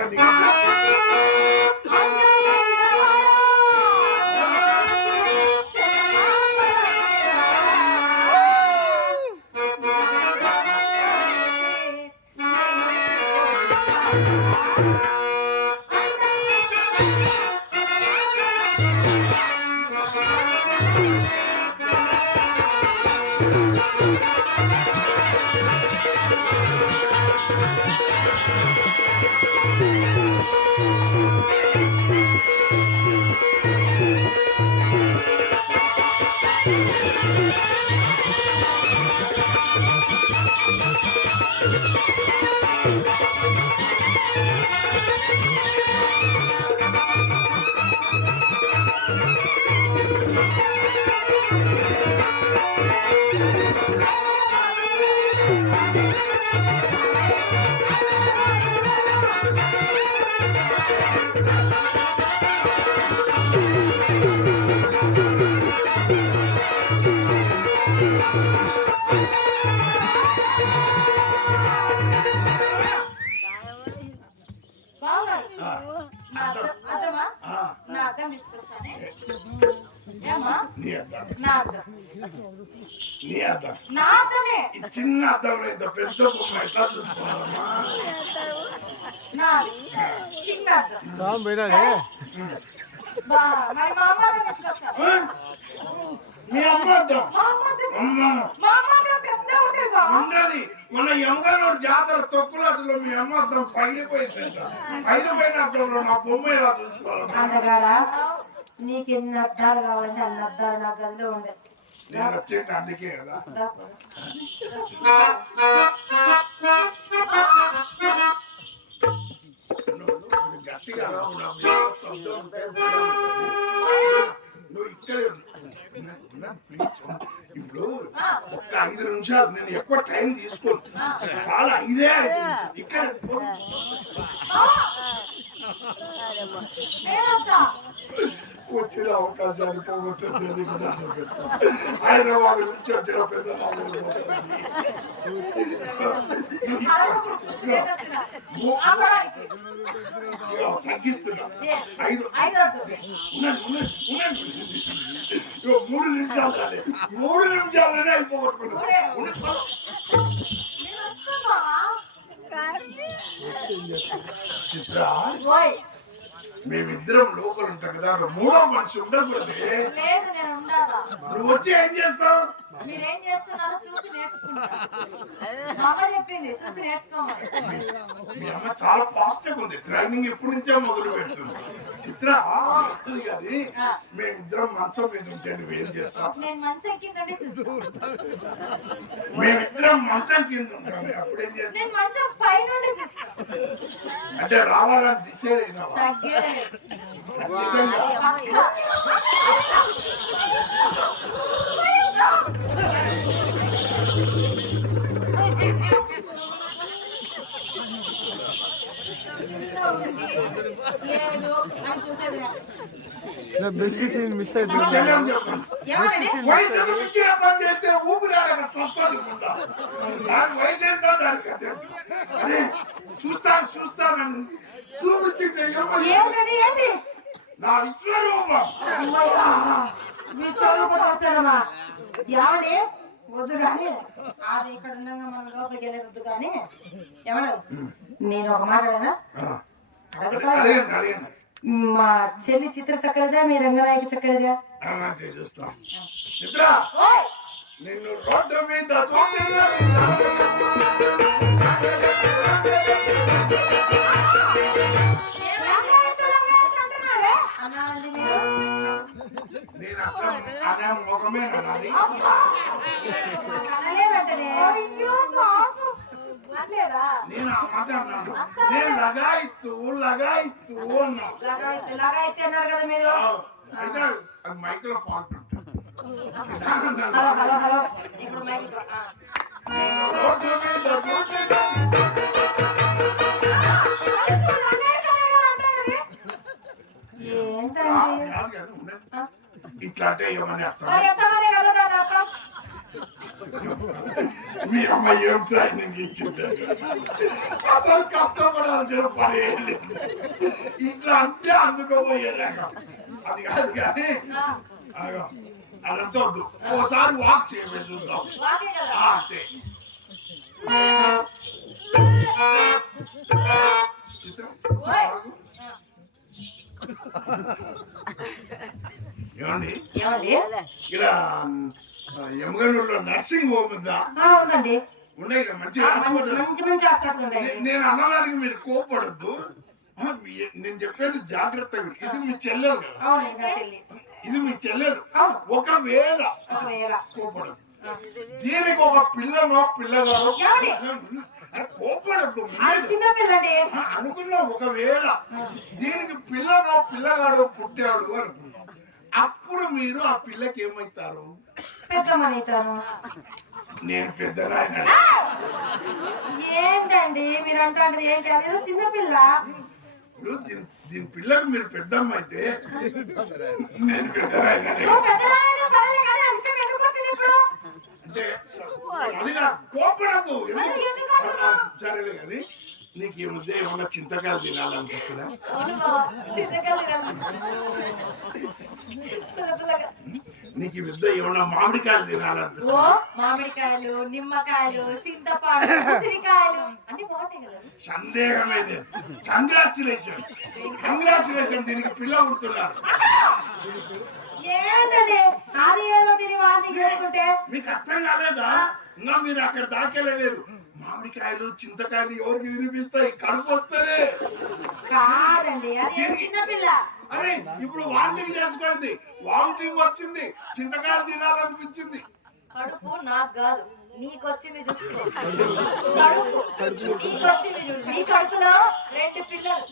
బావగారు అర్థమా నా అర్థం తీసుకొస్తానే ఏమా నీ అర్థం నా అర్థం నీ అర్థం నా అర్థమే ఈ చిన్న అర్థంలో ఇంత పెద్ద బొమ్మ ఎట్లా చూసుకోవాలమ్మా నా చిన్న అర్థం స్వామి పోయినాడే మరి మా అమ్మ తీసుకొస్తాను మీ అమ్మ అర్థం అమ్మ మా అమ్మ పెద్ద ఉండేదా ఉండదు మన యమగానోడు జాతర తొక్కులాటలో మీ అమ్మ అర్థం పగిలిపోయింది పగిలిపోయిన అర్థంలో నా బొమ్మ ఎలా చూసుకోవాలి అందగాడా నీకు ఎన్ని అద్దాలు కావాలంటే అన్ని అద్దాలు నా గదిలో ఉండే. నేను వచ్చేది అందుకే కదా నువ్వు గట్టిగా రావు నా మీద శబ్దం ఉంటే నువ్వు ఇక్కడే ప్లీజ్ ఇప్పుడు ఒక్క 5 నిమిషాలు నేను ఎక్కువ టైం తీసుకోను చాలా 5 నిమిషాలు ఇక్కడ నేనొస్తా వచ్చే వచ్చిన అవకాశాలు పోగొట్టింది. హైదరాబాద్ నుంచి వచ్చిన పెద్ద తగ్గిస్తున్నా 5 3 నిమిషాలు 3 నిమిషాలనే అయిపోగొట్టుకున్నా. చిత్ర మేమిద్దరం లోపల ఉంటాం కదా, మూడో మనిషి ఉండకూడదు. లేదు నేను ఉండాలా. నువ్వు వచ్చి ఏం చేస్తావు? మీరేం చేస్తున్నారో చూసి నేర్చుకుంటా. మా అమ్మ చెప్పింది చూసి నేర్చుకోమని. మీ అమ్మ చాలా ఫాస్ట్ గా ఉంది, ట్రైనింగ్ ఎప్పటి నుంచే మొదలు పెడుతుంది. చిత్ర కానీ మేమిద్దరం మంచం మీద ఉంటే నువ్వేం చేస్తావు? నేను మంచం కిందంటే చూస్తా. మేమిద్దరం మంచం కింద ఉంటాం, అప్పుడేం చేస్తాం? నేను మంచం పైన చూస్తా. అంటే రావాలని డిసైడ్ అయినావా? తగ్గేదే ఖచ్చితంగా. లేదు అని చూసేది. బెస్ట్ సీన్ మిస్ మీ చెల్లెలు చెప్పండి. ఏమండి? వయసుకు మించిన పని చేస్తే ఊపిరాడక సస్తాను. నాకు వయసు ఎంతో దానికి అదే చూస్తానని చూపించింది ఏమిటండి ఏంటి నా విశ్వరూపం. విశ్వరూపం వస్తారమ్మా. ఏమండి వద్దు కానీ అది ఇక్కడ ఉండగా మనం లోపలికి వెళ్ళేది కానీ ఏమన్నా నేను ఒక మాట అడగండి. మా చెల్లి చిత్ర చక్కరదా మీ రంగనాయక చక్కరదా? అలాంటి చూస్తాం. చిత్ర నిన్ను రోడ్డు మీద చూసిన నేను అక్కడ అనే ముఖమే అనాలి. నేను ఆ మాట అన్నాను. నేను లగాయిత్తు అన్నాను. లగాయితే అన్నారు కదా మీరు. అయితే అది మైక్ లో ఫాల్ట్ ఉంటుంది. హలో హలో ఇప్పుడు మైక్ రోడ్డు మీద చూసిన ఇట్లా అంటే ఏమని అర్థం? మీ అమ్మ ఏం ట్రైనింగ్ ఇచ్చింది? అసలు కష్టపడాల్సిన పని ఏం లేదు. ఇట్లా అంటే అందుకోబోయే రకం అది కాదు. కానీ అదంతా వద్దు, ఓసారి వాక్ చేయమని చూద్దాం. అంతే. చిత్రం ఏమండి ఇక్కడ ఎమ్మగనూరులో నర్సింగ్ హోమ్ ఉందా? ఉందండి. ఉన్నాయి కదా, మంచి హాస్పిటల్. మంచి హాస్పిటల్ ఉంటాయి. నేను అన్నదానికి మీరు కోపడద్దు. నేను చెప్పేది జాగ్రత్తగా. ఇది మీ చెల్లెలు కదా, ఇది మీ చెల్లెలు. ఒకవేళ కోపడద్దు. దీనికి ఒక పిల్లనో పిల్లగాడో కోపడద్దు అనుకున్నా. ఒకవేళ దీనికి పిల్లనో పిల్లగాడో పుట్టాడు అనుకున్నాం, అప్పుడు మీరు ఆ పిల్లకి ఏమవుతారు? పెద్దమవుతాను. నేను పెద్దనాయన. ఏంటండి మీరు అంటారు? ఏం కాదు, చిన్నపిల్ల. ఇప్పుడు దీని పిల్లకి మీరు పెద్దమ్మ అయితే నేను పెద్దనాయన. అంటే అదిగా కోపడదు. సరేలే కానీ నీకు ఈ మధ్య ఏమన్నా చింతకాయలు తినాలనిపించినా? నీకు ఈ మధ్య ఏమన్నా మామిడికాయలు తినాలనిపిస్తుంది? మామిడికాయలు, నిమ్మకాయలు, చింతపండు, ఉసిరికాయలు అన్ని బాగుంటాయి కదా. సందేహమైంది. కంగ్రాచులేషన్ దీనికి పిల్ల పుడుతున్నారు. ఏంటండి అది ఏదో తెలియకుంటే మీకు అర్థం కాలేదా? ఇంకా మీరు అక్కడ దాకెళ్ళలేదు. మామిడికాయలు చింతకాయలు ఎవరికి వినిపిస్తాయి? కడుపు వస్తేనే. కాదండి అది చిన్నపిల్ల. అరే ఇప్పుడు వామిటింగ్ చేసుకోండి. వామిటింగ్ వచ్చింది, చింతకాయలు తినాలనిపించింది. కడుపు నాకు కాదు, నీకు వచ్చింది చూసుకో. కడుపు నీకు వచ్చింది చూడు. నీ కడుపులో 2 పిల్లలు.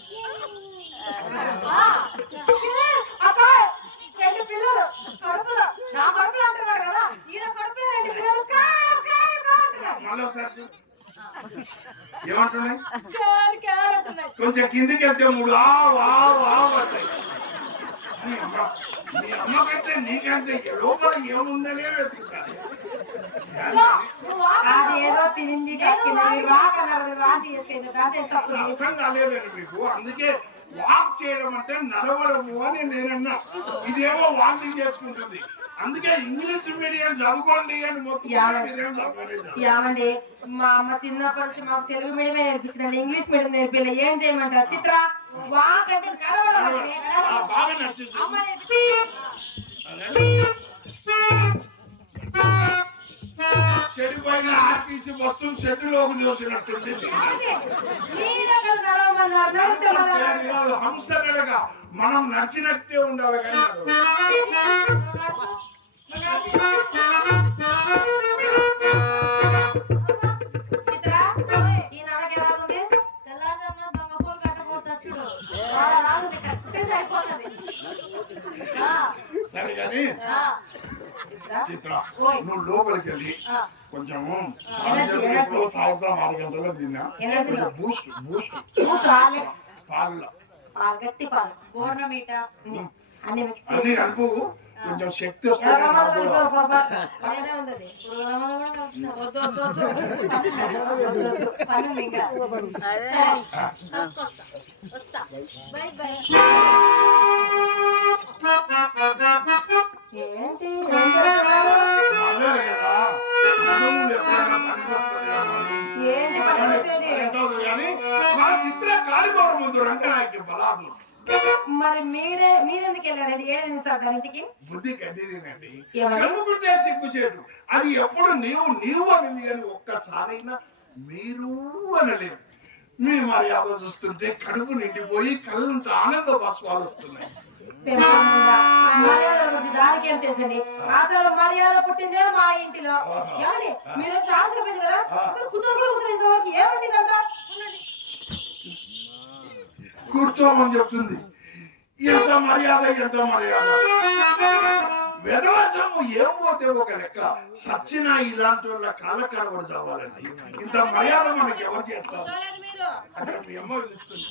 2 పిల్లలు కడుపులో. నా కడుపులో అంటున్నాడు కదా, ఈయన కడుపులో 2 పిల్లలు. మళ్ళీసారి ఏమంటున్నాయి? అంటున్నాయి. కొంచెం కిందికి వెళ్తే 3 ఆవు ఆవు ఆవు అంటాయి. నీ అమ్మకైతే నీకంటే లోపల ఏముందనే వెతుకుతాను. అదేదో తినింది కక్కినది వాకనది వాంతి చేసుకుంది అదే తప్పు. అర్థం కాలేదండి మీకు. అందుకే వాక్ చేయడం అంటే నడవడము అని నేనన్నా. ఇదేమో వాకింగ్ చేసుకుంటుంది. అందుకే ఇంగ్లీష్ మీడియం చదువుకోండి అని మొత్తం మీరేం చదవలేదు. ఏమండి మా అమ్మ చిన్నప్పటి నుంచి మాకు తెలుగు మీడియమే నేర్పించినండి, ఇంగ్లీష్ మీడియం నేర్పిలే. ఏం చేయమంటారు చిత్ర? వాక్ అంటే బాగా నచ్చింది. చెడిపోయిన ఆర్టీసీ బస్సు షెడ్డులోకి చూసినట్టుంది. హంసలుగా మనం నచ్చినట్టే ఉండాలి కానీ చిత్ర ఈ నాన్నకి ఎలా ఉంది? తెల్లారుజామున దొంగ పూలు కట్టబోతు సరిపోతుంది. సరే కానీ చిత్ర నువ్వు లోపలికి వెళ్ళి కొంచెము సాయంత్రం 6 గంటలకు తిన్నా బూస్ట్ బూస్ట్ పాలు గట్టి పాలు బోర్నమీట అన్ని మిక్స్ అన్ని కలుపు. కొంచెం శక్తి వస్తుంది. పనుంది ఇంకా. వస్తా. By by. ఏంటి అదే కదా చదువులు ఎప్పుడైనా పనికొస్తాయేమో అని. ఏంటి పని ఏంటవుతుంది కానీ మా చిత్ర కాలిపోవడం ముందు రంగనాయకి బలాదు. మరి మీరెందుకు వెళ్ళారండి? ఏం సార్ దాని ఇంటికి? బుద్ధి గడ్డిదేనండి. ఏమని? చెప్పుకుంటే సిగ్గుచేటు. అది ఎప్పుడు నీవు అనింది కానీ ఒక్కసారైనా మీరు అనలేదు. మీ మర్యాద చూస్తుంటే కడుపు నిండిపోయి కళ్ళంత ఆనంద బాష్పాలు వస్తున్నాయి. మర్యాద గురించి దానికి ఏం తెలుసండి? అసలు మర్యాద పుట్టిందే మా ఇంటిలో. ఏమండి మీరు శాస్త్రపేది కదా, అసలు కూర్చోండి. ఏమండి కదా కూర్చోమని చెప్తుంది. ఎంత మర్యాద ఎంత మర్యాద. వెదవసము ఏం పోతే ఒక లెక్క, సచ్చినా ఇలాంటి వాళ్ళ కాళ్ళ కడబడి చావాలండి. ఇంత మర్యాద మనకి ఎవరు చేస్తారు? అక్కడ మీ అమ్మ పిలుస్తుంది.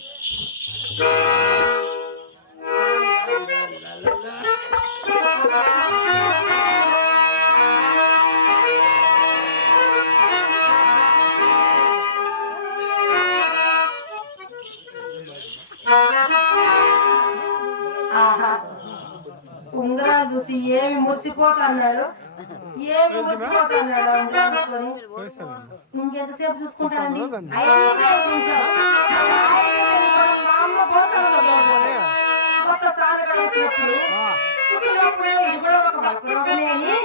ఆహా ఉంగరాలు చూసి ఏమి మురిసిపోతున్నాడు, ఏమి మురిసిపోతున్నాడు ఉంగరాలు చూసుకొని. ఇంకెంతసేపు చూసుకుంటానండి? మా అమ్మ కొత్త సాధన వచ్చినప్పుడు ఇది కూడా ఒక వర్గమే అని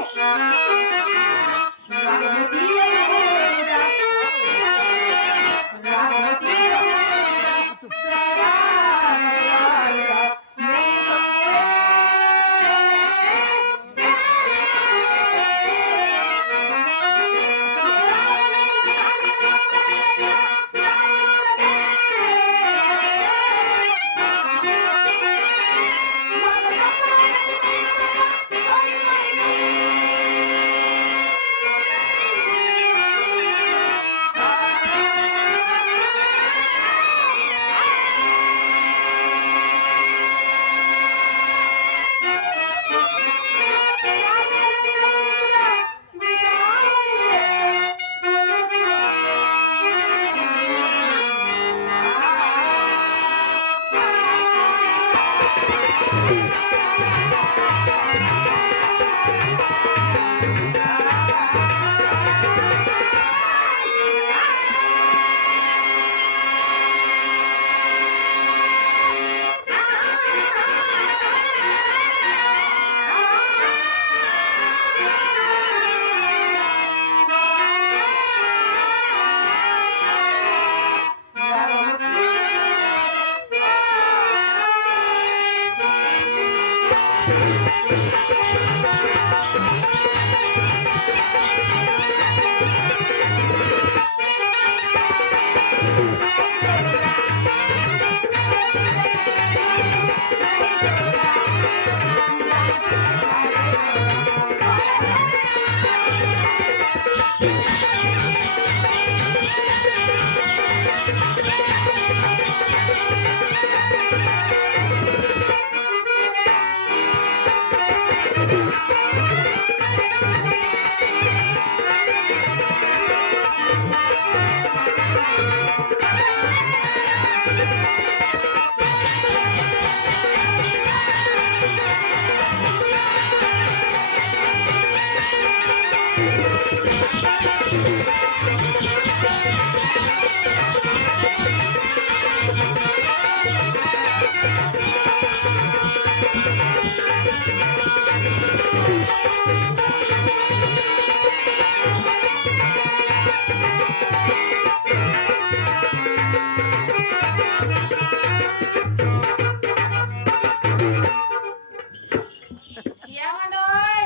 ఏమండోయ్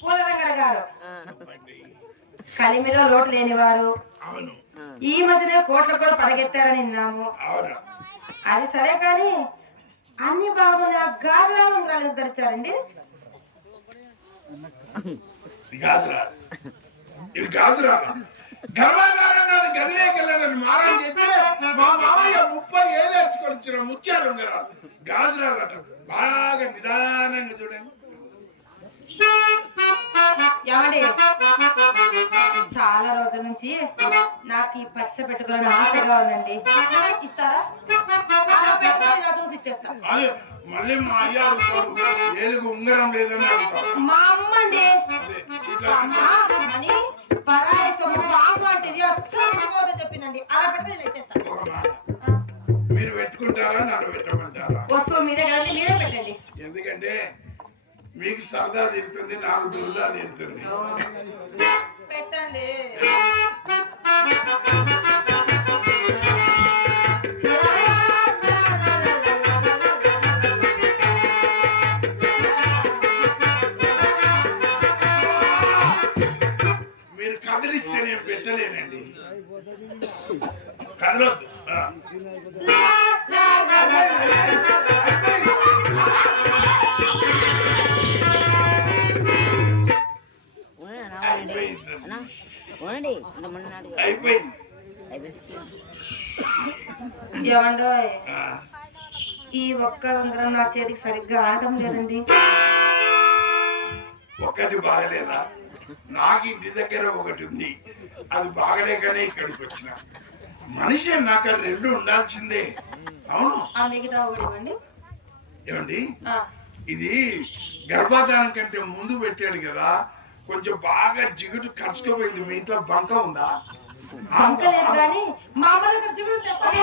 పూలరంగర గారు, చెప్పండి. కలిమిలో లోటు లేనివారు అవును ఈ మధ్యనే కోట్లు కూడా పడగెత్తారని విన్నాము. అవును అది సరే కానీ అన్ని బాగున్నాయి, ఆ గాజులాలు ఉంగరాలు ఎంత ధరించారండి? గాజురా ఇవి గాజురా గర్భాధారంగా గదిలోకి వెళ్ళాలని మారం చేస్తే మా మామయ్య 30 ఏళ్ళు వేసుకొని వచ్చిన ముత్యాలు ఉంగరాలు గాజురాలట. బాగా నిదానంగా చూడండి. ఏమండి, చాలా రోజుల నుంచి నాకు ఈ పచ్చ పెట్టుకోవాలని ఆశగా ఉందండి. ఇస్తారా? అలా పెట్టుకొని ఇలా చూసి ఇచ్చేస్తా. అదే మళ్ళీ మా అయ్య అడుగుతాడు, ఏలుగు ఉంగరం లేదని అడుగుతాడు. మా అమ్మ అండి, అదే ఇట్లా అమ్మ అని పరాయి సొమ్ము బాగు అంటేది అస్సలు బాగోదని చెప్పిందండి. అలా పెట్టుకొని ఇలా ఇచ్చేస్తా. ఒక మాట, మీరు పెట్టుకుంటారా నన్ను పెట్టమంటారా? వస్తువు మీరే కదండి, మీరే పెట్టండి. ఎందుకంటే మీకు సరదా తీరుతుంది, నాకు దురదా తీరుతుంది. పెట్టండి. మీరు కదిలిస్తే నేను పెట్టలేనండి. కదలొద్దు. అయిపోయింది. ఏమండోయ్, ఈ ఒక్క ఉంగరం నా చేతికి సరిగ్గా ఆగం లేదండి. ఒకటి బాగలేదా? నాకు ఇంటి దగ్గర ఒకటి ఉంది, అది బాగలేకనే ఇక్కడికి వచ్చిన. మనిషి నాకు రెండు ఉండాల్సిందే. అవును. ఆ మిగతా ఒకటి ఇవ్వండి. ఏమండి, ఆ, ఇది గర్భాధానం కంటే ముందు పెట్టాడు కదా, కొంచెం బాగా జిగుటు కరుచుకుపోయింది. మీ ఇంట్లో బంక ఉందా? బంక లేదు కానీ మా అమ్మ దగ్గర చిగురు తెస్తాను.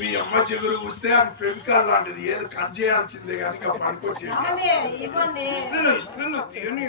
మీ అమ్మ చిగురు పూస్తే అది పెంకాల్ లాంటిది, ఏదో కట్ చేయాల్సిందే కానీ ఇంకా పనికొచ్చేది. ఏమండి, ఇవ్వండి. ఇస్తున్నా తీయని.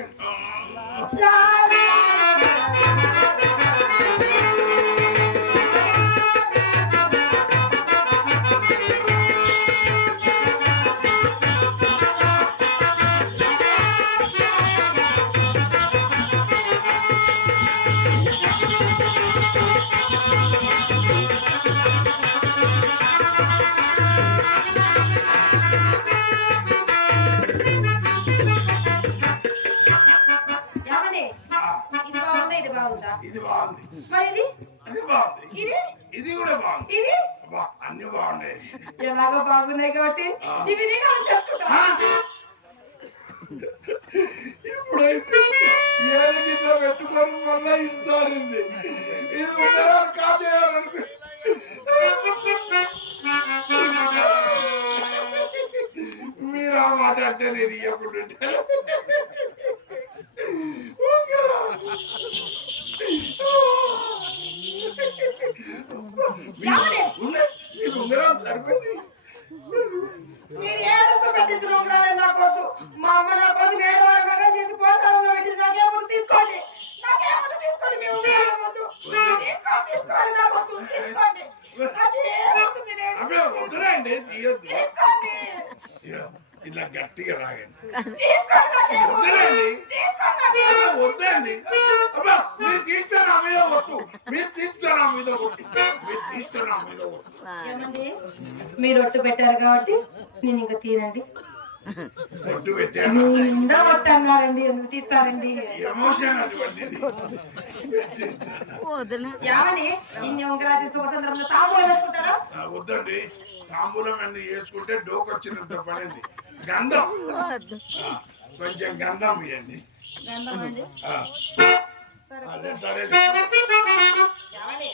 ఏమండి, ఇది బాగుందా, ఇది బాగుందా? ఇది బాగుంది, మరి ఇది అది బాగుంది, ఇది ఇది కూడా బాగుంది. ఇది అబ్బా, అన్ని బాగున్నాయి. ఎలాగో బాగున్నాయి కాబట్టి ఇవి నేను చేసుకుంటా. ఇప్పుడైతే ఏది గిట్ల పెట్టుకొని మళ్ళా ఇస్తారు. ఇది ఉండరాలు కాజేయాలనుకుంటే మీరు ఆ మాట అంటే నేను ఇవ్వకుంటుంటే మీకు ఉంగరం సరిపోయింది. మీరు ఏదో పెట్టించిన ఉంగరాలు నాకు వద్దు. మా అమ్మ నా కోసం వేరే వాళ్ళగా చేసి పోతాను పెట్టి నాకేమో తీసుకోండి, నాకేమో తీసుకోండి. మీ ఉంగరాలు వద్దు. తీసుకోండి, నాకు వద్దు. తీసుకోండి, నాకేమొద్దు. మీరు అబ్బే వద్దులేండి, తీయొద్దు. తీసుకోండి, ఇట్లా గట్టిగా లాగండి. తీసుకోండి, నాకేమొద్దు. వద్దులేండి, తీసుకోండి, అబ్బే వద్దండి. అబ్బా మీరు తీస్తే నా మీద ఒట్టు, మీరు తీస్తే నా మీద ఒట్టు, మీరు తీస్తే నా మీద ఒట్టు. ఏమండి, మీరు ఒట్టు పెట్టారు కాబట్టి నేను ఇంకా తీనండి. ఒట్టు పెట్టాను. నిండా ఒట్టు అన్నారండి, ఎందుకు తీస్తారండి? ఎమోషన్ అటువంటిది. ఏమని ఇన్ని ఉంగరాలు శుభ సందర్భంలో తాంబూలం వేసుకుంటారా? వద్దండి, తాంబూలం అన్ని వేసుకుంటే డోకొచ్చినంత పడింది. గంధం కొంచెం గంధం ఇవ్వండి. గంధం అండి. అదే సరే. ఏమండి?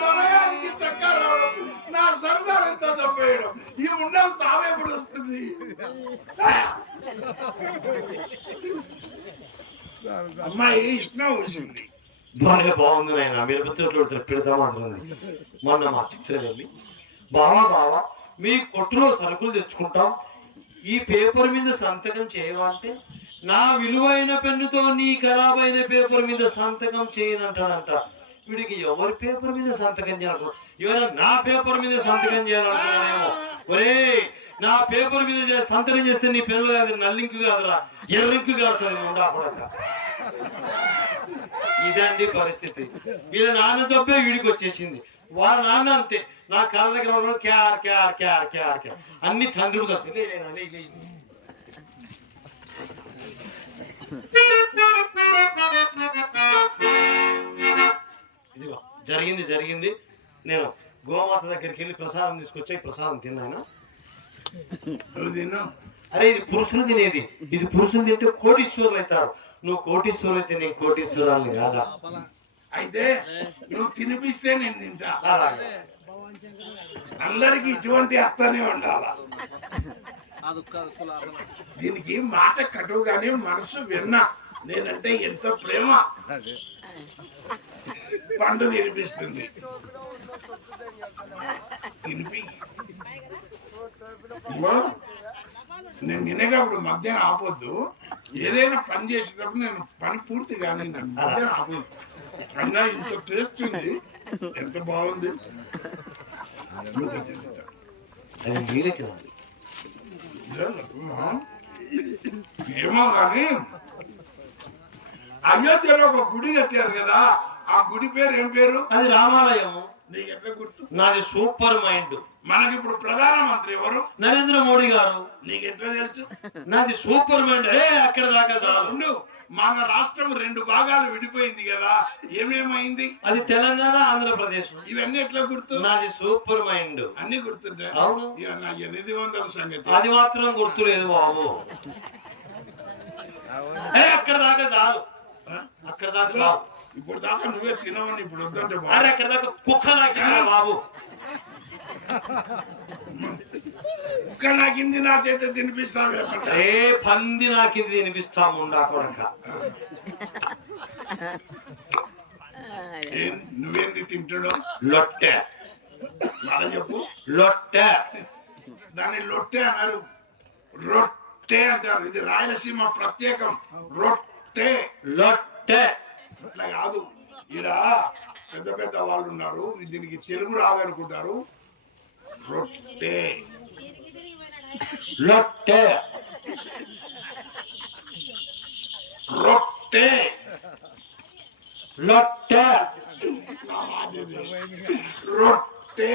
సమయానికి చక్కరావు నా సరదాలంతా చంపేయడం ఈ ఉండవు సావే కూడా వస్తుంది. అమ్మాయి ఇష్టం వచ్చింది. బాగా బాగుంది నాయన. మిరపతోటలో పెడతామంటుంది. మొన్న మా చిత్రం వెళ్ళి బావా మీ కొట్టులో సరుకులు తెచ్చుకుంటాం, ఈ పేపర్ మీద సంతకం చేయమంటే నా విలువైన పెన్నుతో నీ ఖరాబ్ అయిన పేపర్ మీద సంతకం చేయనంటాడంట. వీడికి ఎవరి పేపర్ మీద సంతకం చేయాలంటారు? ఎవరైనా నా పేపర్ మీద సంతకం చేయాలంటున్నానేమో. ఒరే, నా పేపర్ మీద సంతకం చేస్తే నీ పెన్ను కాదు, నల్లింకు కాదురా, ఎర్రింకు కాదు. ఉండకూడక ఇదండి పరిస్థితి. వీళ్ళ నాన్న జబ్బే వీడికి వచ్చేసింది. వాళ్ళ నాన్న అంతే, నా కాళ్ళ దగ్గర క్యార్ క్యార్ క్యార్ క్యార్ క్యార్ అన్ని తండ్రులు కలిసి ఇదిగో జరిగింది. నేను గోమాత దగ్గరికి వెళ్ళి ప్రసాదం తీసుకొచ్చి ప్రసాదం తిన్నాను. అరే, ఇది పురుషులు తినేది. ఇది పురుషులు తింటే కోటీశ్వరులు అవుతారు. నువ్వు కోటీశ్వరులు అయితే నేను కోటీశ్వరాన్ని కాదా? అయితే నువ్వు తినిపిస్తే నేను తింటా. అందరికి ఇటువంటి అత్తనే ఉండాలా. దీనికి మాట కటువుగానే మనసు విన్నా. నేనంటే ఎంత ప్రేమ. పండు తినిపిస్తుంది. తినిపి నేను తినేటప్పుడు మధ్యాహ్నం ఆపొద్దు. ఏదైనా పని చేసేటప్పుడు నేను పని పూర్తి కానీ మధ్యాహ్నం ఆపొద్దు. అయినా ఇంత టేస్ట్ ఉంది, ఎంత బాగుంది. ఏమో కానీ అయోధ్యలో ఒక గుడి కట్టారు కదా, ఆ గుడి పేరు ఏం పేరు? అది రామాలయము. నీకు ఎట్లా గుర్తు? నాది సూపర్ మైండ్. మనకి ఇప్పుడు ప్రధానమంత్రి ఎవరు? నరేంద్ర మోడీ గారు. నీకు ఎట్లా తెలుసు? నాది సూపర్ మైండ్. అక్కడ దాకా చాలు. ఉండు, మన రాష్ట్రం 2 భాగాలు విడిపోయింది కదా, ఏమేమైంది? అది తెలంగాణ, ఆంధ్రప్రదేశ్. ఇవన్నీ ఎట్లా గుర్తు? నాది సూపర్ మైండ్. అన్ని గుర్తుంటాయి. అవును. ఇక నా 800 సంగతి అది మాత్రం గుర్తులేదు బాబు. అక్కడ దాకా చాలు. అక్కడ దాకా చాలు. ఇప్పుడు దాకా నువ్వే తినవని ఇప్పుడు వద్దంటే అరే అక్కడ దాకా కుక్క నాకిందా బాబు? కుక్క నాకింది, నా చేత తినిపిస్తావే. పంది నాకింది తినిపిస్తాము కొడక. నువ్వేంది తింటున్నావు? లొట్టె. మళ్ళా చెప్పు. లొట్టె. దాన్ని లొట్టె అన్నారు, రొట్టె అంటారు. ఇది రాయలసీమ ప్రత్యేకం. రొట్టె. లొట్టె అట్లా కాదు. ఈడ పెద్ద పెద్ద వాళ్ళు ఉన్నారు, దీనికి తెలుగు రాదనుకుంటారు. రొట్టె. లొట్టె. రొట్టె. లొట్టె. రొట్టె.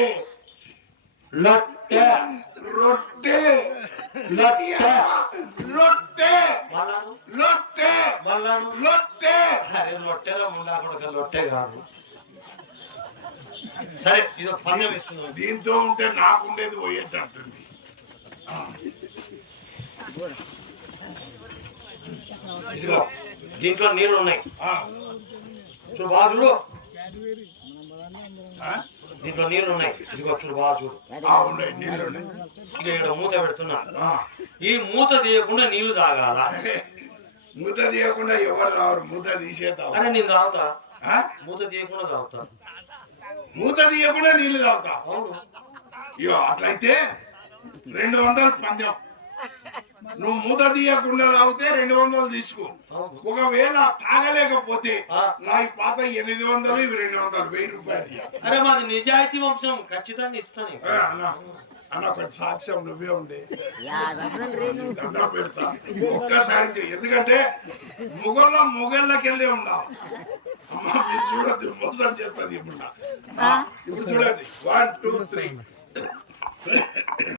లొట్టె. రొట్టె. లొట్టె. రొట్టె. మళ్ళాను లొట్టె. మళ్ళాను లొట్టె. అరే లొట్టెలో ముందా కొడక లొట్టె కాదు. సరే ఇది పందెం ఇస్తున్నాం. దీంతో ఉంటే నాకుండేది పోయేటట్టుంది. ఇదిగో దీంట్లో నీళ్లు ఉన్నాయి. ఆ, చూడు బాగా చూడు. ఆ? దీంట్లో నీళ్లు ఉన్నాయి. ఇదిగో చూడు బాగా చూడు. ఉన్నాయి, నీళ్ళు ఉన్నాయి. ఇక ఇక్కడ మూత పెడుతున్నా. ఈ మూత తీయకుండా నీళ్లు తాగాల. మూత తీయకుండా ఎవరు తావరు, మూత తీసేతావు. అరే నేను తాగుతా. ఆ? మూత తీయకుండా తాగుతా. మూత తీయకుండా నీళ్లు తాగుతావు. అవును. ఇగో అట్లయితే 200 పందెం. నువ్వు మూత తీయకుండా తాగితే 200 తీసుకో. ఒకవేళ తాగలేకపోతే నా ఈ పాత 800, ఇవి 200, 1000 రూపాయలు ఇయ్య. అరే మాది నిజాయితీ వంశం, ఖచ్చితంగా ఇస్తాను. అన్న కొంచెం సాక్ష్యం నువ్వే ఉండే దండం పెడతా. ఒక్కసారి చెయ్యి. ఎందుకంటే మొగళ్ళకెళ్ళే ఉండాలి. అమ్మ మీరు చూడద్దు, మోసం చేస్తుంది ఇప్పుడు. ఇప్పుడు చూడండి 1 2 3